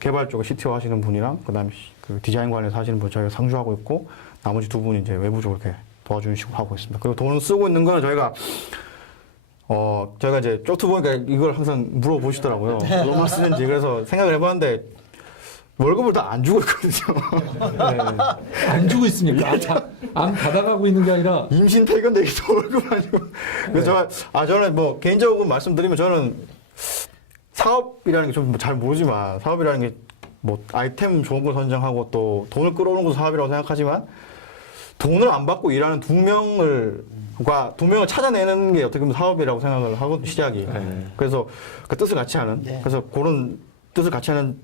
개발 쪽에 CTO 하시는 분이랑 그다음에 그 디자인 관련해서 하시는 분 저희가 상주하고 있고 나머지 2분이 이제 외부적으로 이렇게 도와주는 식으로 하고 있습니다. 그리고 돈을 쓰고 있는 거는 저희가 이제 쪽트 보니까 이걸 항상 물어보시더라고요. 얼마 쓰는지. 그래서 생각을 해봤는데 월급을 다 안 주고 있거든요. 안 주고 있으니까 안 받아가고 있는 게 아니라 임신 퇴근되기도 월급 안 주고. 그래서 저는 뭐 개인적으로 말씀드리면 저는 사업이라는 게 좀 잘 모르지만 사업이라는 게 뭐 아이템 좋은 걸 선정하고 또 돈을 끌어오는 것도 사업이라고 생각하지만 돈을 안 받고 일하는 2명을 찾아내는 게 어떻게 보면 사업이라고 생각을 하거든요, 시작이. 네. 그래서 그 뜻을 같이 하는, 네. 그래서 그런 뜻을 같이 하는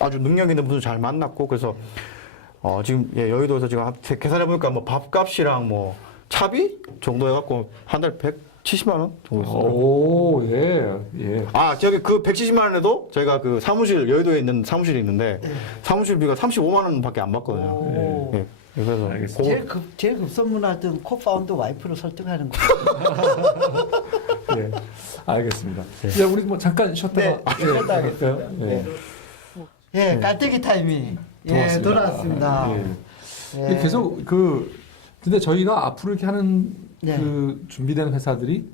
아주 능력 있는 분들 잘 만났고, 그래서 지금 여의도에서 지금 계산해보니까 뭐 밥값이랑 뭐 차비 정도 해갖고 한 달 170만 원 정도 있어요. 오, 예. 저기 그 170만 원에도 저희가 그 여의도에 있는 사무실이 있는데 사무실비가 35만 원밖에 안 받거든요. 오. 예. 그래서 알겠습니다. 제일 급선무하던 코파운드 와이프를 설득하는 거예요. 예. 알겠습니다. 야, 우리 뭐 잠깐 쉬었다가 네, 쉬었다 하겠습니다. 예. 예, 깔때기 타임이 돌아왔습니다. 예. 예. 계속 근데 저희가 앞으로 이렇게 하는 네. 그 준비되는 회사들이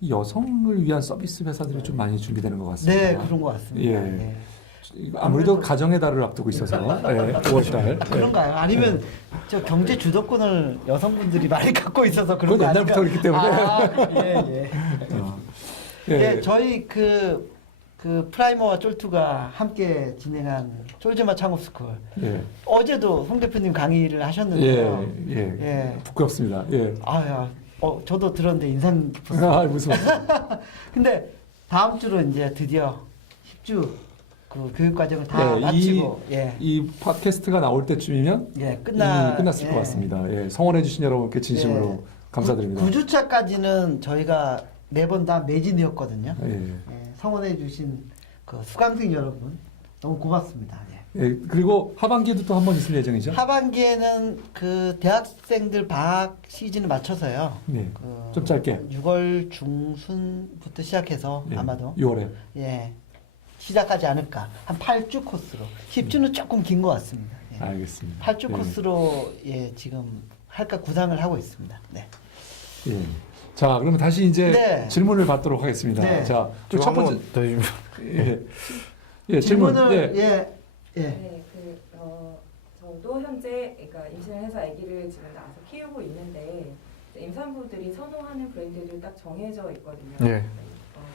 이 여성을 위한 서비스 회사들이 좀 많이 준비되는 것 같습니다. 네, 그런 것 같습니다. 예. 예. 아무래도 가정의 달을 앞두고 있어서 5월달. 그런가요? 아니면 저 경제 주도권을 여성분들이 많이 갖고 있어서 그런 그건 거 옛날부터 아닌가? 그렇기 때문에. 예. 예, 저희 그 프라이머와 쫄투가 함께 진행한 쫄즈마 창업스쿨. 예. 어제도 송 대표님 강의를 하셨는데요. 예. 예. 부끄럽습니다. 예. 저도 들었는데 인상 깊었어요. 무슨 근데 다음 주로 이제 드디어 10주 그 교육 과정을 다 마치고 이 팟캐스트가 나올 때쯤이면 끝났을 것 같습니다. 예. 성원해 주신 여러분께 진심으로 감사드립니다. 9주차까지는 저희가 4번 다 매진이었거든요. 예. 예, 성원해 주신 그 수강생 여러분 너무 고맙습니다. 예. 예, 그리고 하반기에도 또 한 번 있을 예정이죠? 하반기에는 그 대학생들 방학 시즌을 맞춰서요. 네. 그 좀 짧게. 6월 중순부터 시작해서 예. 아마도 6월에. 예 시작하지 않을까. 한 8주 코스로. 10주는 조금 긴 것 같습니다. 예. 알겠습니다. 8주 예. 코스로 예 지금 할까 구상을 하고 있습니다. 네. 예. 자, 그러면 다시 이제 네. 질문을 받도록 하겠습니다. 네. 자, 지금 첫 한번 번째 더 해주시면. 예. 예, 질문. 질문을 예. 예. 네, 저도 현재 그러니까 임신을 해서 아기를 지금 낳아서 키우고 있는데 임산부들이 선호하는 브랜드들이 딱 정해져 있거든요. 예.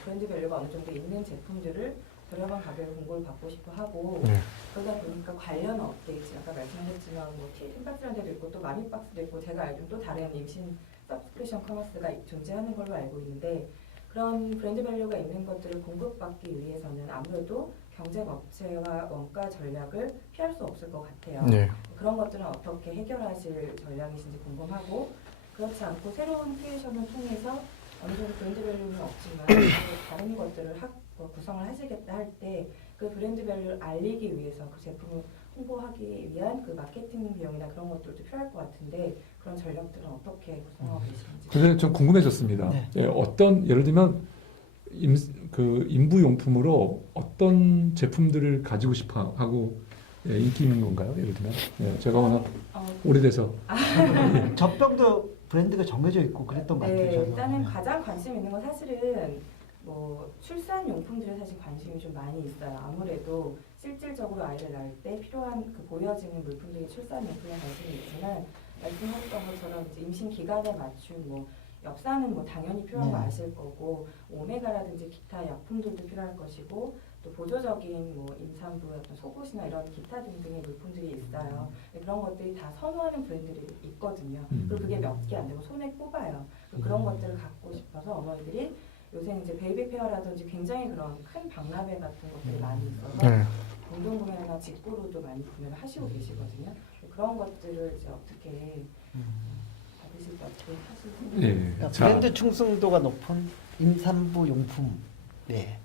브랜드 밸류가 어느 정도 있는 제품들을 저렴한 가격에 공고를 받고 싶어 하고 예. 그러다 보니까 관련 업데이트 아까 말씀하셨지만 뭐 틴박스라는 데도 있고 또 마미박스도 있고 제가 알기로는 또 다른 임신 서브스크리션 커머스가 존재하는 걸로 알고 있는데 그런 브랜드 밸류가 있는 것들을 공급받기 위해서는 아무래도 경쟁 업체와 원가 전략을 피할 수 없을 것 같아요. 예. 그런 것들은 어떻게 해결하실 전략이신지 궁금하고 그렇지 않고 새로운 크리에이션을 통해서 어느 정도 브랜드 밸류는 없지만 다른 것들을 구성을 하시겠다 할 때 그 브랜드 밸류를 알리기 위해서 그 제품을 홍보하기 위한 그 마케팅 비용이나 그런 것들도 필요할 것 같은데 그런 전략들은 어떻게 구성하고 계시는지. 그래서 좀 궁금해졌습니다. 네. 예, 어떤 예를 들면 인부용품으로 어떤 제품들을 가지고 싶어 하고 예, 인기 있는 건가요? 예를 들면 예, 제가 워낙 오래돼서 젖병도 브랜드가 정해져 있고 그랬던 것 같아요. 네, 저는. 일단은 가장 관심 있는 건 사실은 뭐 출산 용품들에 사실 관심이 좀 많이 있어요. 아무래도 실질적으로 아이를 낳을 때 필요한 그 보여지는 물품들이 출산 용품에 관심이 있지만 말씀하셨던 것처럼 이제 임신 기간에 맞춘 뭐 엽산은 뭐 당연히 필요한 거 네. 아실 거고 오메가라든지 기타 약품들도 필요할 것이고 또 보조적인 뭐 임산부의 어떤 속옷이나 이런 기타 등등의 물품들이 있어요. 그런 것들이 다 선호하는 브랜드들이 있거든요. 그리고 그게 몇 개 안 되고 손에 꼽아요. 그런 것들을 갖고 싶어서 어머니들이 요새 이제 베이비 페어라든지 굉장히 그런 큰 박람회 같은 것들이 많이 있어서 네. 공동 구매나 직구로도 많이 구매를 하시고 계시거든요. 그런 것들을 이제 어떻게 받으실지 어떻게 하실지. 예. 그러니까 자, 브랜드 충성도가 높은 임산부 용품. 네.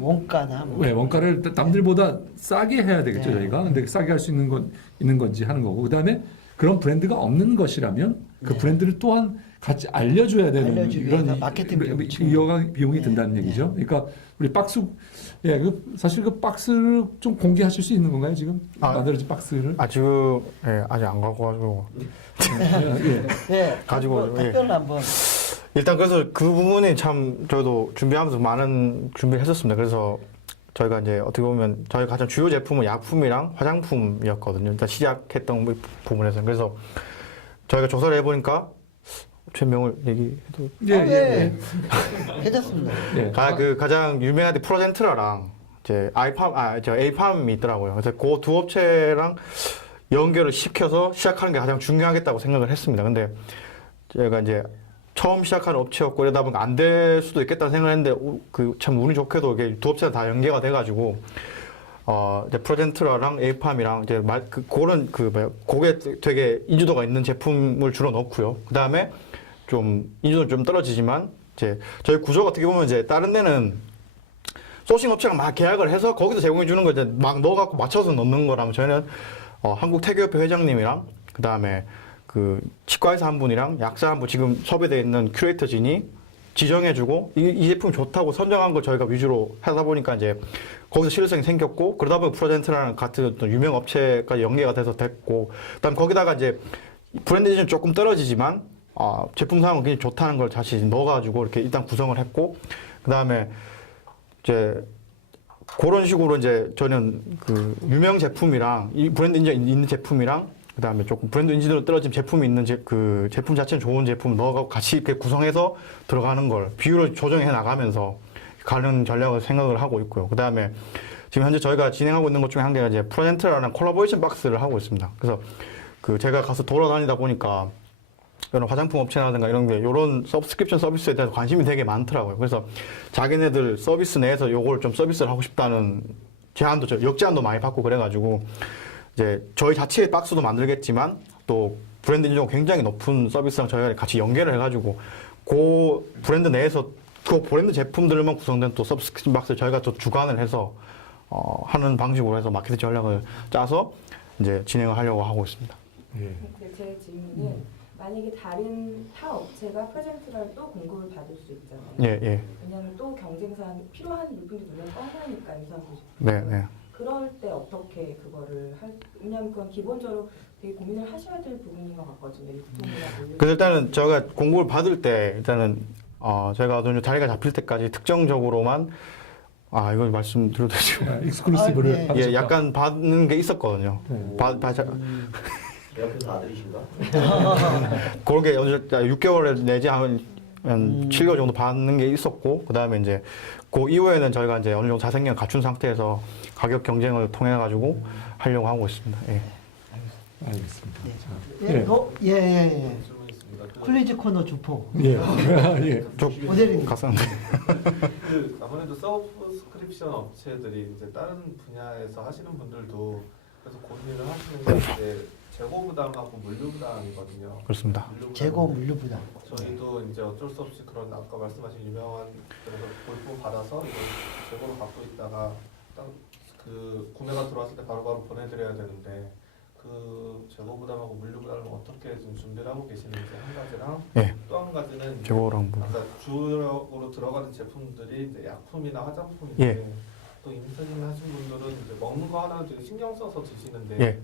원가나 뭐. 왜 원가를 남들보다 싸게 해야 되겠죠 네. 저희가. 근데 싸게 할 수 있는 건지 하는 거고. 그다음에 그런 브랜드가 없는 것이라면 그 네. 브랜드를 또한 같이 알려줘야 되는 알려주기 이런 위해서 마케팅 비용이 네. 든다는 네. 얘기죠. 그러니까 우리 박스 사실 그 박스를 좀 공개하실 수 있는 건가요 지금 만들어진 박스를? 지금 예, 아직 안 갖고 가지고 예. 네. 가지고, 예. 답변을 한번. 일단 그래서 그 부분이 참 저도 준비하면서 많은 준비를 했었습니다. 그래서 저희가 이제 어떻게 보면 저희 가장 주요 제품은 약품이랑 화장품이었거든요. 일단 시작했던 부분에서 그래서 저희가 조사를 해보니까全명을 얘기해도 예. 괜찮습니다. 예. 가장 유명한 데 프로젠트라랑 이제 에이팜이 있더라고요. 그래서 그 두 업체랑 연결을 시켜서 시작하는 게 가장 중요하겠다고 생각을 했습니다. 근데 제가 이제 처음 시작하는 업체였고 이러다 보니까 안 될 수도 있겠다는 생각을 했는데 그 참 운이 좋게도 이게 두 업체가 다 연계가 돼가지고 이제 프로젠트라랑 에이팜이랑 이제 그런 그게 되게 인지도가 있는 제품을 주로 넣고요. 그 다음에 좀 인지도는 좀 떨어지지만 이제 저희 구조가 어떻게 보면 이제 다른 데는 소싱 업체가 막 계약을 해서 거기서 제공해 주는 거 이제 막 넣어갖고 맞춰서 넣는 거라면 저희는 한국 태교협회 회장님이랑 그 다음에 그 치과의사 한 분이랑 약사 한 분 지금 섭외되어 있는 큐레이터 진이 지정해주고 이 제품이 좋다고 선정한 걸 저희가 위주로 하다 보니까 이제 거기서 실효성이 생겼고 그러다 보니 프로젠트라는 같은 어떤 유명 업체까지 연계가 돼서 됐고 그다음 거기다가 이제 브랜드 이전 조금 떨어지지만 제품 사용은 굉장히 좋다는 걸 다시 넣어가지고 이렇게 일단 구성을 했고 그다음에 이제 그런 식으로 이제 저는 그 유명 제품이랑 이 브랜드 인증 있는 제품이랑 그다음에 조금 브랜드 인지도로 떨어진 제품이 있는 그 제품 자체는 좋은 제품 넣어가고 같이 이렇게 구성해서 들어가는 걸 비율을 조정해 나가면서 가는 전략을 생각을 하고 있고요. 그다음에 지금 현재 저희가 진행하고 있는 것 중에 한 개가 이제 프로젠트라는 콜라보레이션 박스를 하고 있습니다. 그래서 그 제가 가서 돌아다니다 보니까 이런 화장품 업체라든가 이런 게 이런 서브스크립션 서비스에 대해서 관심이 되게 많더라고요. 그래서 자기네들 서비스 내에서 요걸 좀 서비스를 하고 싶다는 역제안도 많이 받고 그래가지고 이제 저희 자체의 박스도 만들겠지만 또 브랜드 인지도가 굉장히 높은 서비스랑 저희가 같이 연계를 해가지고 그 브랜드 내에서 그 브랜드 제품들만 구성된 또 서브스크립션 박스를 저희가 또 주관을 해서 하는 방식으로 해서 마케팅 전략을 짜서 이제 진행을 하려고 하고 있습니다. 예. 근데 제 질문은 만약에 다른 타 업체가 프레젠트를 또 공급을 받을 수 있잖아요. 예, 예. 왜냐하면 또 경쟁사 필요한 물품이 눈에 뻔하니까 임산부. 네, 네. 그럴 때 어떻게 그거를 왜냐하면 그건 기본적으로 되게 고민을 하셔야 될 부분인 것 같거든요. 유통이나 뭐 그래서 일단은 저희가 공고를 받을 때 일단은 저희가 어느 정도 자리가 잡힐 때까지 특정적으로만 이걸 말씀드려도 되죠. 익스클루시브를 아, 예. 받으셨다. 예, 약간 받는 게 있었거든요. 네. 내 앞에서 아들이신가? 그렇게 6개월에 내지 한 7개월 정도 받는 게 있었고, 그 다음에 이제 그 이후에는 저희가 이제 어느 정도 자생력 갖춘 상태에서 가격 경쟁을 통해 가지고 하려고 하고 있습니다. 예. 알겠습니다. 예. 자, 예. 질문 있습니다. 콜리지 코너 주포. 예. 예. 모델입니다. 갔었는데. 아무래도 서브스크립션 업체들이 이제 다른 분야에서 하시는 분들도 그래서 고민을 하시는 게 이제 재고 부담하고 물류 부담이거든요. 그렇습니다. 물류 부담. 재고 물류 부담. 저희도 이제 어쩔 수 없이 그런 아까 말씀하신 유명한 그래서 볼품 받아서 이걸 재고로 갖고 있다가 딱 그 구매가 들어왔을 때 바로바로 보내드려야 되는데 그 재고 부담하고 물류 부담을 어떻게 좀 준비를 하고 계시는지 한 가지랑 예. 또 한 가지는 이제 재고랑 뭐. 아까 주력으로 들어가는 제품들이 이제 약품이나 화장품인데 예. 또 임산인 하신 분들은 이제 먹는 거 하나 되게 신경 써서 드시는데 예.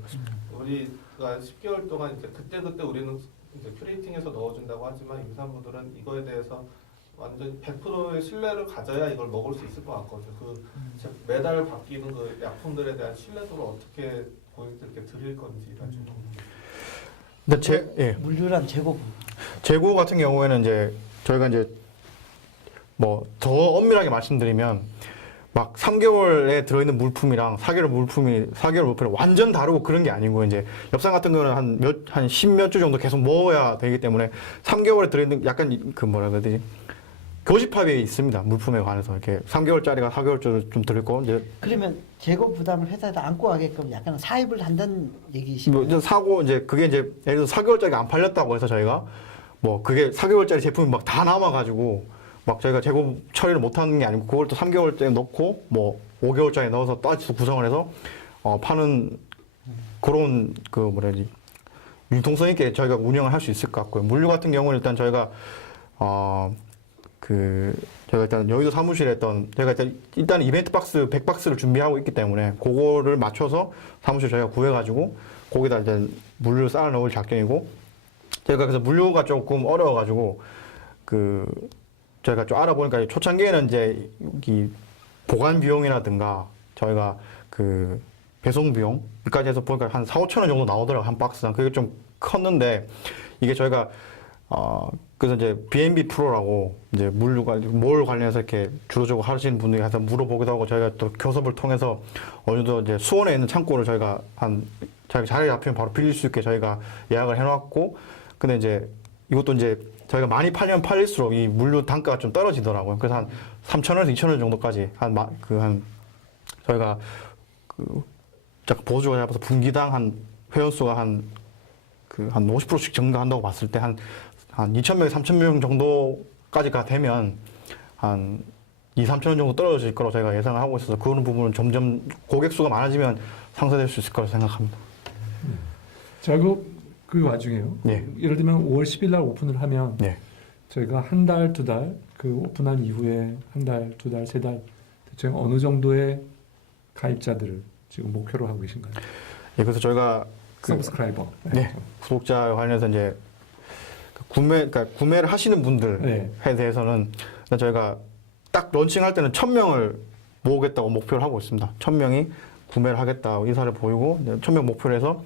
우리가 10개월 동안 이제 그때 우리는 이제 큐레이팅해서 넣어준다고 하지만 임산부들은 이거에 대해서 완전 100%의 신뢰를 가져야 이걸 먹을 수 있을 것 같거든요. 매달 바뀌는 그 약품들에 대한 신뢰도를 어떻게 고객들께 드릴 건지가 좀. 근데 예. 물류랑 재고. 재고 같은 경우에는 이제 저희가 이제 뭐 더 엄밀하게 말씀드리면 막 3개월에 들어있는 물품이랑 4개월 물품이 완전 다르고 그런 게 아니고 이제 엽산 같은 경우는 한 10몇 주 정도 계속 먹어야 되기 때문에 3개월에 들어있는 약간 그 뭐라 그래야 되지? 교집합이 있습니다. 물품에 관해서 이렇게 3개월짜리가 4개월짜리 좀 들고 이제 그러면 재고 부담을 회사에다 안고 가게끔 약간 사입을 한다는 얘기시죠? 뭐 이제 사고 이제 그게 이제 예를 들어 4개월짜리 안 팔렸다고 해서 저희가 뭐 그게 4개월짜리 제품이 막 다 남아가지고 막 저희가 재고 처리를 못하는 게 아니고 그걸 또 3개월짜리 넣고 뭐 5개월짜리 넣어서 따로 구성을 해서 파는 그런 그 뭐라 해야지 융통성 있게 저희가 운영을 할 수 있을 것 같고요. 물류 같은 경우는 일단 저희가 저희가 일단 여의도 사무실에 저희가 일단 이벤트 박스 100박스를 준비하고 있기 때문에 그거를 맞춰서 사무실 저희가 구해가지고 거기다 이제 물류를 쌓아 넣을 작정이고 저희가 그래서 물류가 조금 어려워가지고 저희가 좀 알아보니까 초창기에는 이제 여기 보관 비용이라든가 저희가 그 배송 비용까지 해서 보니까 한 4, 5천 원 정도 나오더라고요. 한 박스당. 그게 좀 컸는데 이게 저희가 그래서 이제 B&B 프로라고 이제 뭘 관련해서 이렇게 주도적으로 하시는 분들이 가서 물어보기도 하고 저희가 또 교섭을 통해서 어느 정도 이제 수원에 있는 창고를 저희가 저희가 자리 잡히면 바로 빌릴 수 있게 저희가 예약을 해놨고 근데 이제 이것도 이제 저희가 많이 팔면 팔릴수록 이 물류 단가가 좀 떨어지더라고요. 그래서 한 3,000원에서 2,000원 정도까지 저희가 보조가 잡아서 분기당 한 회원수가 한 50%씩 증가한다고 봤을 때 한 2,000명, 3,000명 정도까지가 되면 한 2,000~3,000원 정도 떨어질 거라고 저희가 예상을 하고 있어서 그런 부분은 점점 고객 수가 많아지면 상쇄될 수 있을 거라고 생각합니다. 자, 그 와중에요. 네. 예를 들면 5월 10일 날 오픈을 하면 네. 저희가 한 달, 두 달, 그 오픈한 이후에 한 달, 두 달, 세 달 대충 어느 정도의 가입자들을 지금 목표로 하고 계신가요? 예, 그래서 저희가 서브스크라이버. 네. 구독자 관련해서 이제 그러니까 구매를 하시는 분들에 네. 대해서는 저희가 딱 런칭할 때는 1,000명을 모으겠다고 목표를 하고 있습니다. 1,000명이 구매를 하겠다고 의사를 보이고 1,000명 목표로 해서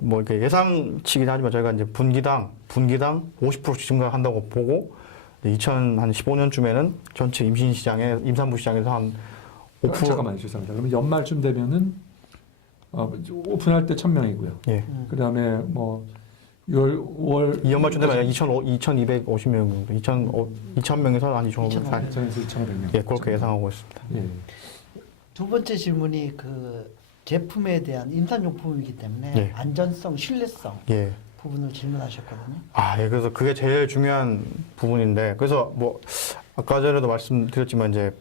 뭐 이렇게 예상치긴 하지만 저희가 이제 분기당 50%씩 증가한다고 보고 2015년쯤에는 전체 임산부 시장에서 한 5%. 잠깐만요, 죄송합니다. 그러면 연말쯤 되면은 오픈할 때 1,000명이고요. 예. 그 다음에 뭐 5월 이 연말쯤 되면 2,250명 정도, 2,000명에서 한 2,500명 사이. 2,000에서 2,500명. 예, 그렇게 예상하고 있습니다. 예. 두 번째 질문이 그 제품에 대한 임산용품이기 때문에 예. 안전성, 신뢰성 예. 부분을 질문하셨거든요. 예, 그래서 그게 제일 중요한 부분인데, 그래서 뭐, 아까 전에도 말씀드렸지만 이제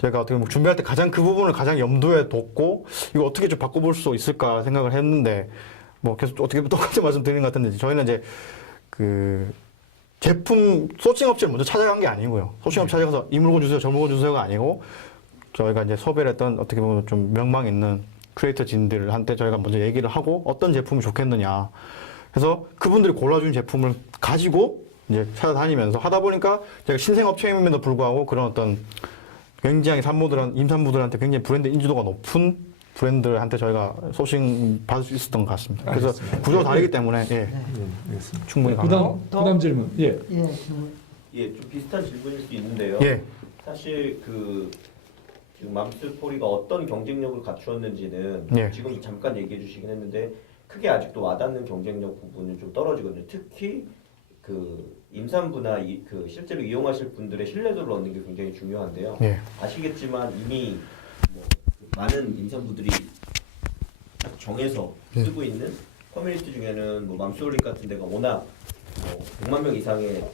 제가 어떻게 보면 준비할 때 가장 그 부분을 가장 염두에 뒀고 이거 어떻게 좀 바꿔볼 수 있을까 생각을 했는데 뭐 계속 어떻게 보면 똑같은 말씀 드리는 것 같은데 저희는 이제 그 제품 소싱 업체를 먼저 찾아간 게 아니고요. 소싱 업체 찾아가서 이 물건 주세요, 저 물건 주세요가 아니고 저희가 이제 섭외를 했던 어떻게 보면 좀 명망 있는 크리에이터진들한테 저희가 먼저 얘기를 하고 어떤 제품이 좋겠느냐. 그래서 그분들이 골라준 제품을 가지고 이제 찾아다니면서 하다 보니까 제가 신생업체임에도 불구하고 그런 어떤 굉장히 임산부들한테 굉장히 브랜드 인지도가 높은 브랜드한테 저희가 소싱 받을 수 있었던 것 같습니다. 그래서 알겠습니다. 구조가 다르기 때문에 예, 예, 알겠습니다. 충분히 가능하고. 그다음 질문. 예. 예. 예, 좀 비슷한 질문일 수 있는데요. 예, 사실 지금 맘스포리가 어떤 경쟁력을 갖추었는지는 예. 지금 잠깐 얘기해 주시긴 했는데 크게 아직도 와닿는 경쟁력 부분은 좀 떨어지거든요. 특히 임산부나 실제로 이용하실 분들의 신뢰도를 얻는 게 굉장히 중요한데요. 예. 아시겠지만 이미 많은 임산부들이 딱 정해서 쓰고 있는 커뮤니티 중에는 맘스홀릭 같은 데가 워낙 100만 명 이상의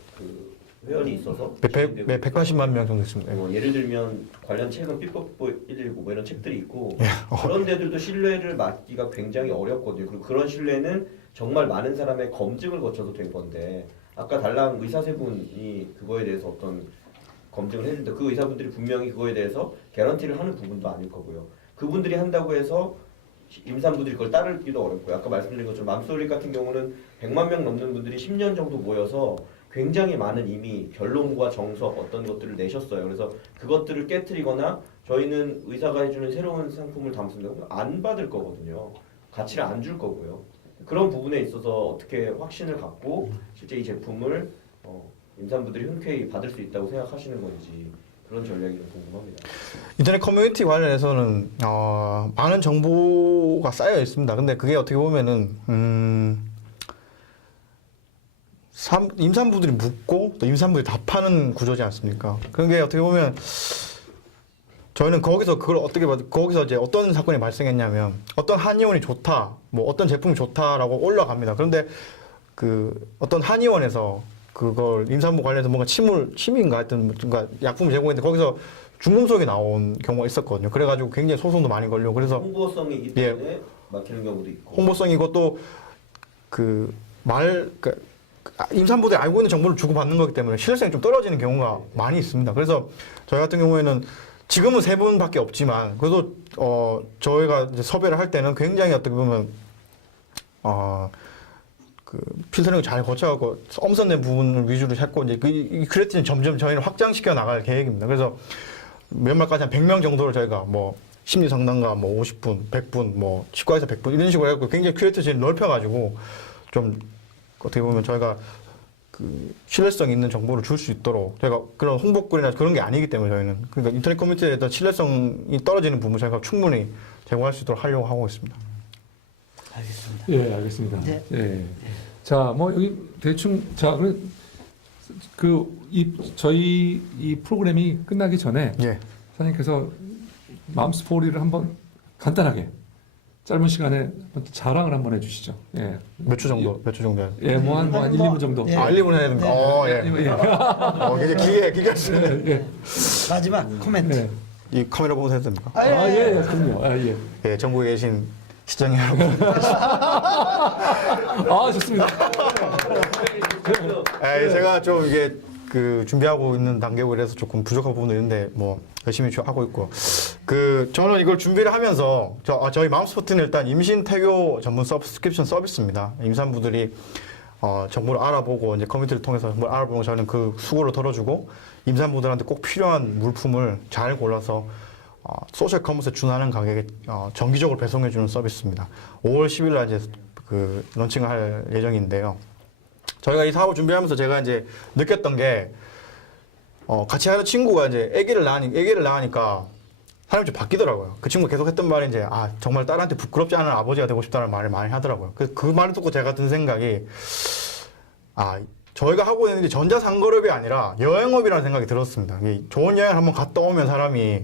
회원이 있어서 180만 명 정도 있습니다. 예를 들면 관련 책은 삐뽀삐뽀 119 뭐 이런 책들이 있고 예. 그런 데들도 신뢰를 맡기가 굉장히 어렵거든요. 그리고 그런 신뢰는 정말 많은 사람의 검증을 거쳐서 된 건데 아까 달랑 의사 세 분이 그거에 대해서 어떤 검증을 했는데 그 의사분들이 분명히 그거에 대해서 개런티를 하는 부분도 아닐 거고요. 그분들이 한다고 해서 임산부들이 그걸 따르기도 어렵고요. 아까 말씀드린 것처럼 맘스홀릭 같은 경우는 100만 명 넘는 분들이 10년 정도 모여서 굉장히 많은 이미 결론과 정석 어떤 것들을 내셨어요. 그래서 그것들을 깨트리거나 저희는 의사가 해주는 새로운 상품을 담습니다. 안 받을 거거든요. 가치를 안 줄 거고요. 그런 부분에 있어서 어떻게 확신을 갖고 실제 이 제품을 임산부들이 흔쾌히 받을 수 있다고 생각하시는 건지 그런 전략이 좀 궁금합니다. 인터넷 커뮤니티 관련해서는 많은 정보가 쌓여 있습니다. 근데 그게 어떻게 보면은 임산부들이 묻고 또 임산부들이 답하는 구조지 않습니까? 그런 게 어떻게 보면 저희는 거기서 이제 어떤 사건이 발생했냐면 어떤 한의원이 좋다, 뭐 어떤 제품이 좋다라고 올라갑니다. 그런데 어떤 한의원에서 그걸 임산부 관련해서 뭔가 침인가 하여튼 뭔가 약품을 제공했는데 거기서 중금속이 나온 경우가 있었거든요. 그래가지고 굉장히 소송도 많이 걸리고 그래서 홍보성이기 때문에 막히는 경우도 있고 홍보성이고 또 임산부들이 알고 있는 정보를 주고받는 거기 때문에 신뢰성이 좀 떨어지는 경우가 많이 있습니다. 그래서 저희 같은 경우에는 지금은 3분밖에 없지만 그래도 저희가 이제 섭외를 할 때는 굉장히 어떻게 보면 필터링을 잘 거쳐갖고 엄선된 부분을 위주로 찾고 이제 그랬더니 점점 저희는 확장시켜 나갈 계획입니다. 그래서 몇 말까지 한 100명 정도를 저희가 뭐 심리 상담가 뭐 50분, 100분, 뭐 치과에서 100분 이런 식으로 해갖고 굉장히 큐레이터진을 넓혀가지고 좀 어떻게 보면 저희가 신뢰성 있는 정보를 줄 수 있도록 저희가 그런 홍보글이나 그런 게 아니기 때문에 저희는 그러니까 인터넷 커뮤니티에 대한 신뢰성이 떨어지는 부분 저희가 충분히 제공할 수 있도록 하려고 하고 있습니다. 알겠습니다. 예, 알겠습니다. 네. 예. 자, 뭐 여기 대충 저희 이 프로그램이 끝나기 전에 예. 사장님께서 맘스포리를 한번 간단하게 짧은 시간에 자랑을 한번 해주시죠. 예. 몇 초 정도 해야 돼요? 예, 뭐 한 1, 2분 정도. 예. 1, 2분 해야 됩니까? 예. 굉장히 길게 하시네. 예. 마지막 코멘트. 예. 이 카메라 보면서 해도 됩니까? 아, 예, 그럼요. 아, 예. 예, 전국에 계신 시청자 여러분. 아, 좋습니다. 제가 좀 이게 준비하고 있는 단계고 이래서 조금 부족한 부분도 있는데 뭐 열심히 하고 있고 저는 이걸 준비를 하면서 저희 맘스포트는 일단 임신 태교 전문 서브스크립션 서비스입니다. 임산부들이 정보를 알아보고 이제 커뮤니티를 통해서 정보를 알아보고 저는 그 수고를 덜어주고 임산부들한테 꼭 필요한 물품을 잘 골라서 소셜 커머스에 준하는 가격에 정기적으로 배송해주는 서비스입니다. 5월 10일 날 이제 런칭을 할 예정인데요. 저희가 이 사업을 준비하면서 제가 이제 느꼈던 게 같이 하는 친구가 이제 아기를 낳으니까 사람이 좀 바뀌더라고요. 그 친구가 계속 했던 말이 이제 정말 딸한테 부끄럽지 않은 아버지가 되고 싶다는 말을 많이 하더라고요. 그래서 그 말을 듣고 제가 든 생각이 저희가 하고 있는 게 전자상거래업이 아니라 여행업이라는 생각이 들었습니다. 좋은 여행을 한번 갔다 오면 사람이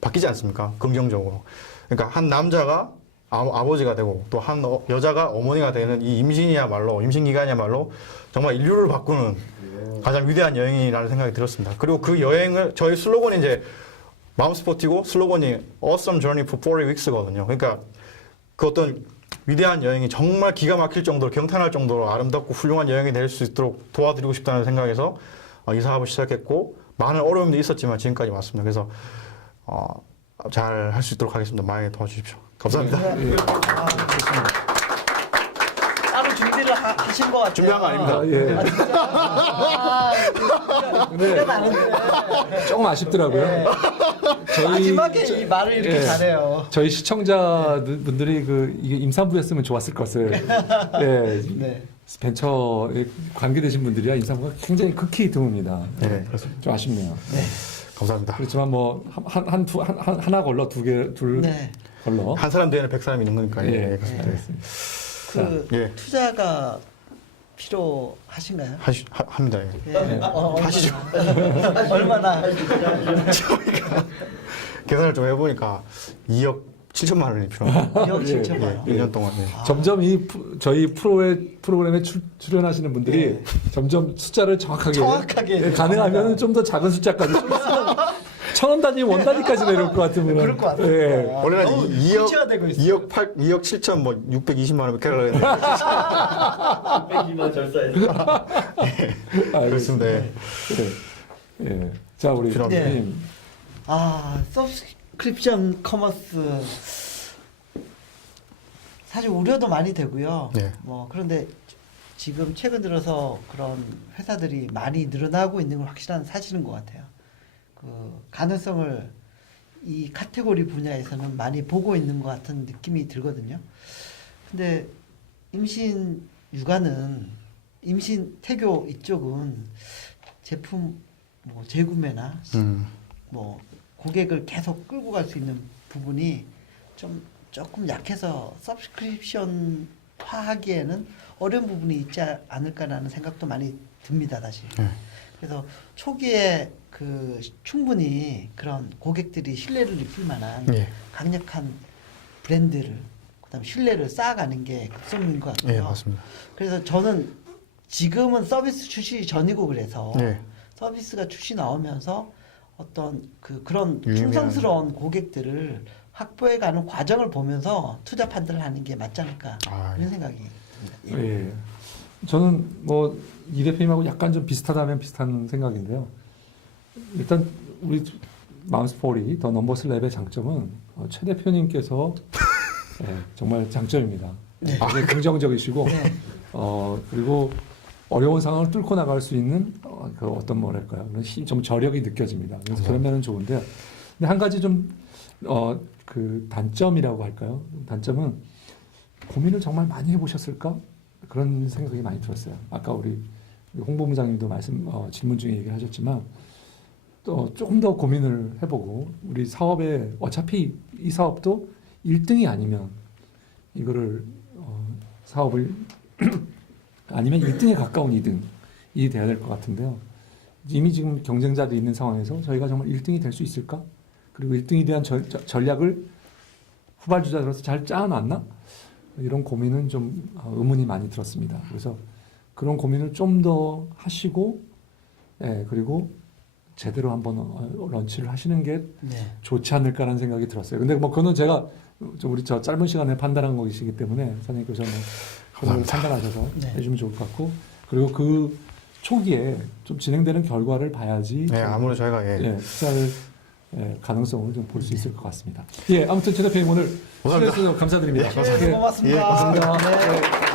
바뀌지 않습니까? 긍정적으로. 그러니까 한 남자가 아버지가 되고 또 한 여자가 어머니가 되는 이 임신 기간이야말로 정말 인류를 바꾸는 가장 위대한 여행이라는 생각이 들었습니다. 그리고 그 여행을 저희 슬로건이 이제 마음스포티고 슬로건이 Awesome Journey for 40 Weeks거든요. 그러니까 그 어떤 위대한 여행이 정말 기가 막힐 정도로 경탄할 정도로 아름답고 훌륭한 여행이 될 수 있도록 도와드리고 싶다는 생각에서 이 사업을 시작했고 많은 어려움도 있었지만 지금까지 왔습니다. 그래서 잘 할 수 있도록 하겠습니다. 많이 도와주십시오. 감사합니다. 예. 따로 준비를 하신 것 같아요. 준비한 거 아닙니다. 예. 근데 많은데 조금 아쉽더라고요. 마지막에 이 말을 이렇게 예. 잘해요. 저희 시청자분들이 이게 임산부였으면 좋았을 것을 예, 네. 벤처에 관계되신 분들이야 임산부가 굉장히 극히 드뭅니다. 네, 그렇습니다. 좀 아쉽네요. 감사합니다. 그렇지만 뭐 하나 걸러 둘 네. 걸러 한 사람 뒤에는 100사람이 있는 거니까. 예, 예, 그렇습니다. 알겠습니다. 그 예. 투자가 필요하신가요? 합니다. 예. 예. 하시죠. 얼마나? 계산을 좀 해보니까 2억 7천만 원이 필요합니다. 2억 7천만 원. 1년 동안. 예. 점점 저희 프로그램에 출연하시는 분들이 예. 점점 숫자를 정확하게 예. 가능하면 좀 더 작은 숫자까지 좀 있으면 1,000원 단위, 원 단위까지 내려올 것 같으면 그럴 것 같아요. 예. 원래는 너무 2억 구체화되고 있어요. 2억 7천 뭐 620만 원 이렇게 하려고 했는데 100이만 절사했어. 그렇습니다. 예. 예. 예. 자, 우리 필요합니다. 대표님. 서브스크립션 커머스 사실 우려도 많이 되고요. 네. 뭐 그런데 지금 최근 들어서 그런 회사들이 많이 늘어나고 있는 건 확실한 사실인 것 같아요. 그 가능성을 이 카테고리 분야에서는 많이 보고 있는 것 같은 느낌이 들거든요. 근데 임신 육아는 임신 태교 이쪽은 제품 뭐 재구매나 뭐 고객을 계속 끌고 갈 수 있는 부분이 조금 약해서 서브스크립션 화하기에는 어려운 부분이 있지 않을까라는 생각도 많이 듭니다, 사실. 그래서 초기에 그 충분히 그런 고객들이 신뢰를 입힐 만한 예. 강력한 브랜드를 그다음에 신뢰를 쌓아가는 게 급선무인 것 같고요. 예, 맞습니다. 그래서 저는 지금은 서비스 출시 전이고 그래서 예. 서비스가 출시 나오면서 어떤 그런 유의미한- 충성스러운 고객들을 확보해가는 과정을 보면서 투자 판단을 하는 게 맞지 않을까 이런 생각이 듭니다. 예. 예. 저는 뭐 이 대표님하고 약간 좀 비슷하다면 비슷한 생각인데요. 일단 우리 마음스포리 더 넘버스 랩의 장점은 최 대표님께서 예, 정말 장점입니다. 네. 굉장히 긍정적이시고 네. 그리고 어려운 상황을 뚫고 나갈 수 있는 그 어떤 뭐랄까요 그런 좀 저력이 느껴집니다. 그래서 그런 면은 좋은데, 근데 한 가지 좀 그 단점이라고 할까요? 단점은 고민을 정말 많이 해보셨을까? 그런 생각이 많이 들었어요. 아까 우리 홍보부장님도 질문 중에 얘기를 하셨지만 또 조금 더 고민을 해보고 우리 사업에 어차피 이 사업도 1등이 아니면 이거를 사업을 아니면 1등에 가까운 2등이 돼야 될 것 같은데요. 이미 지금 경쟁자들이 있는 상황에서 저희가 정말 1등이 될 수 있을까? 그리고 1등에 대한 전략을 후발주자로서 잘 짜놨나? 이런 고민은 좀 의문이 많이 들었습니다. 그래서 그런 고민을 좀 더 하시고, 예, 그리고 제대로 한번 런치를 하시는 게 네. 좋지 않을까라는 생각이 들었어요. 근데 뭐 그거는 제가 좀 우리 저 짧은 시간에 판단한 것이기 때문에 사장님께서 그걸 판단하셔서 네. 해주면 좋을 것 같고, 그리고 그 초기에 좀 진행되는 결과를 봐야지 네, 아무래도 저희가 예, 투자를 가능성을 좀 볼 수 있을 것 같습니다. 예, 아무튼 최 대표님 오늘 감사합니다. 출연해주셔서 감사드립니다. 예, 고맙습니다. 예, 감사합니다. 네.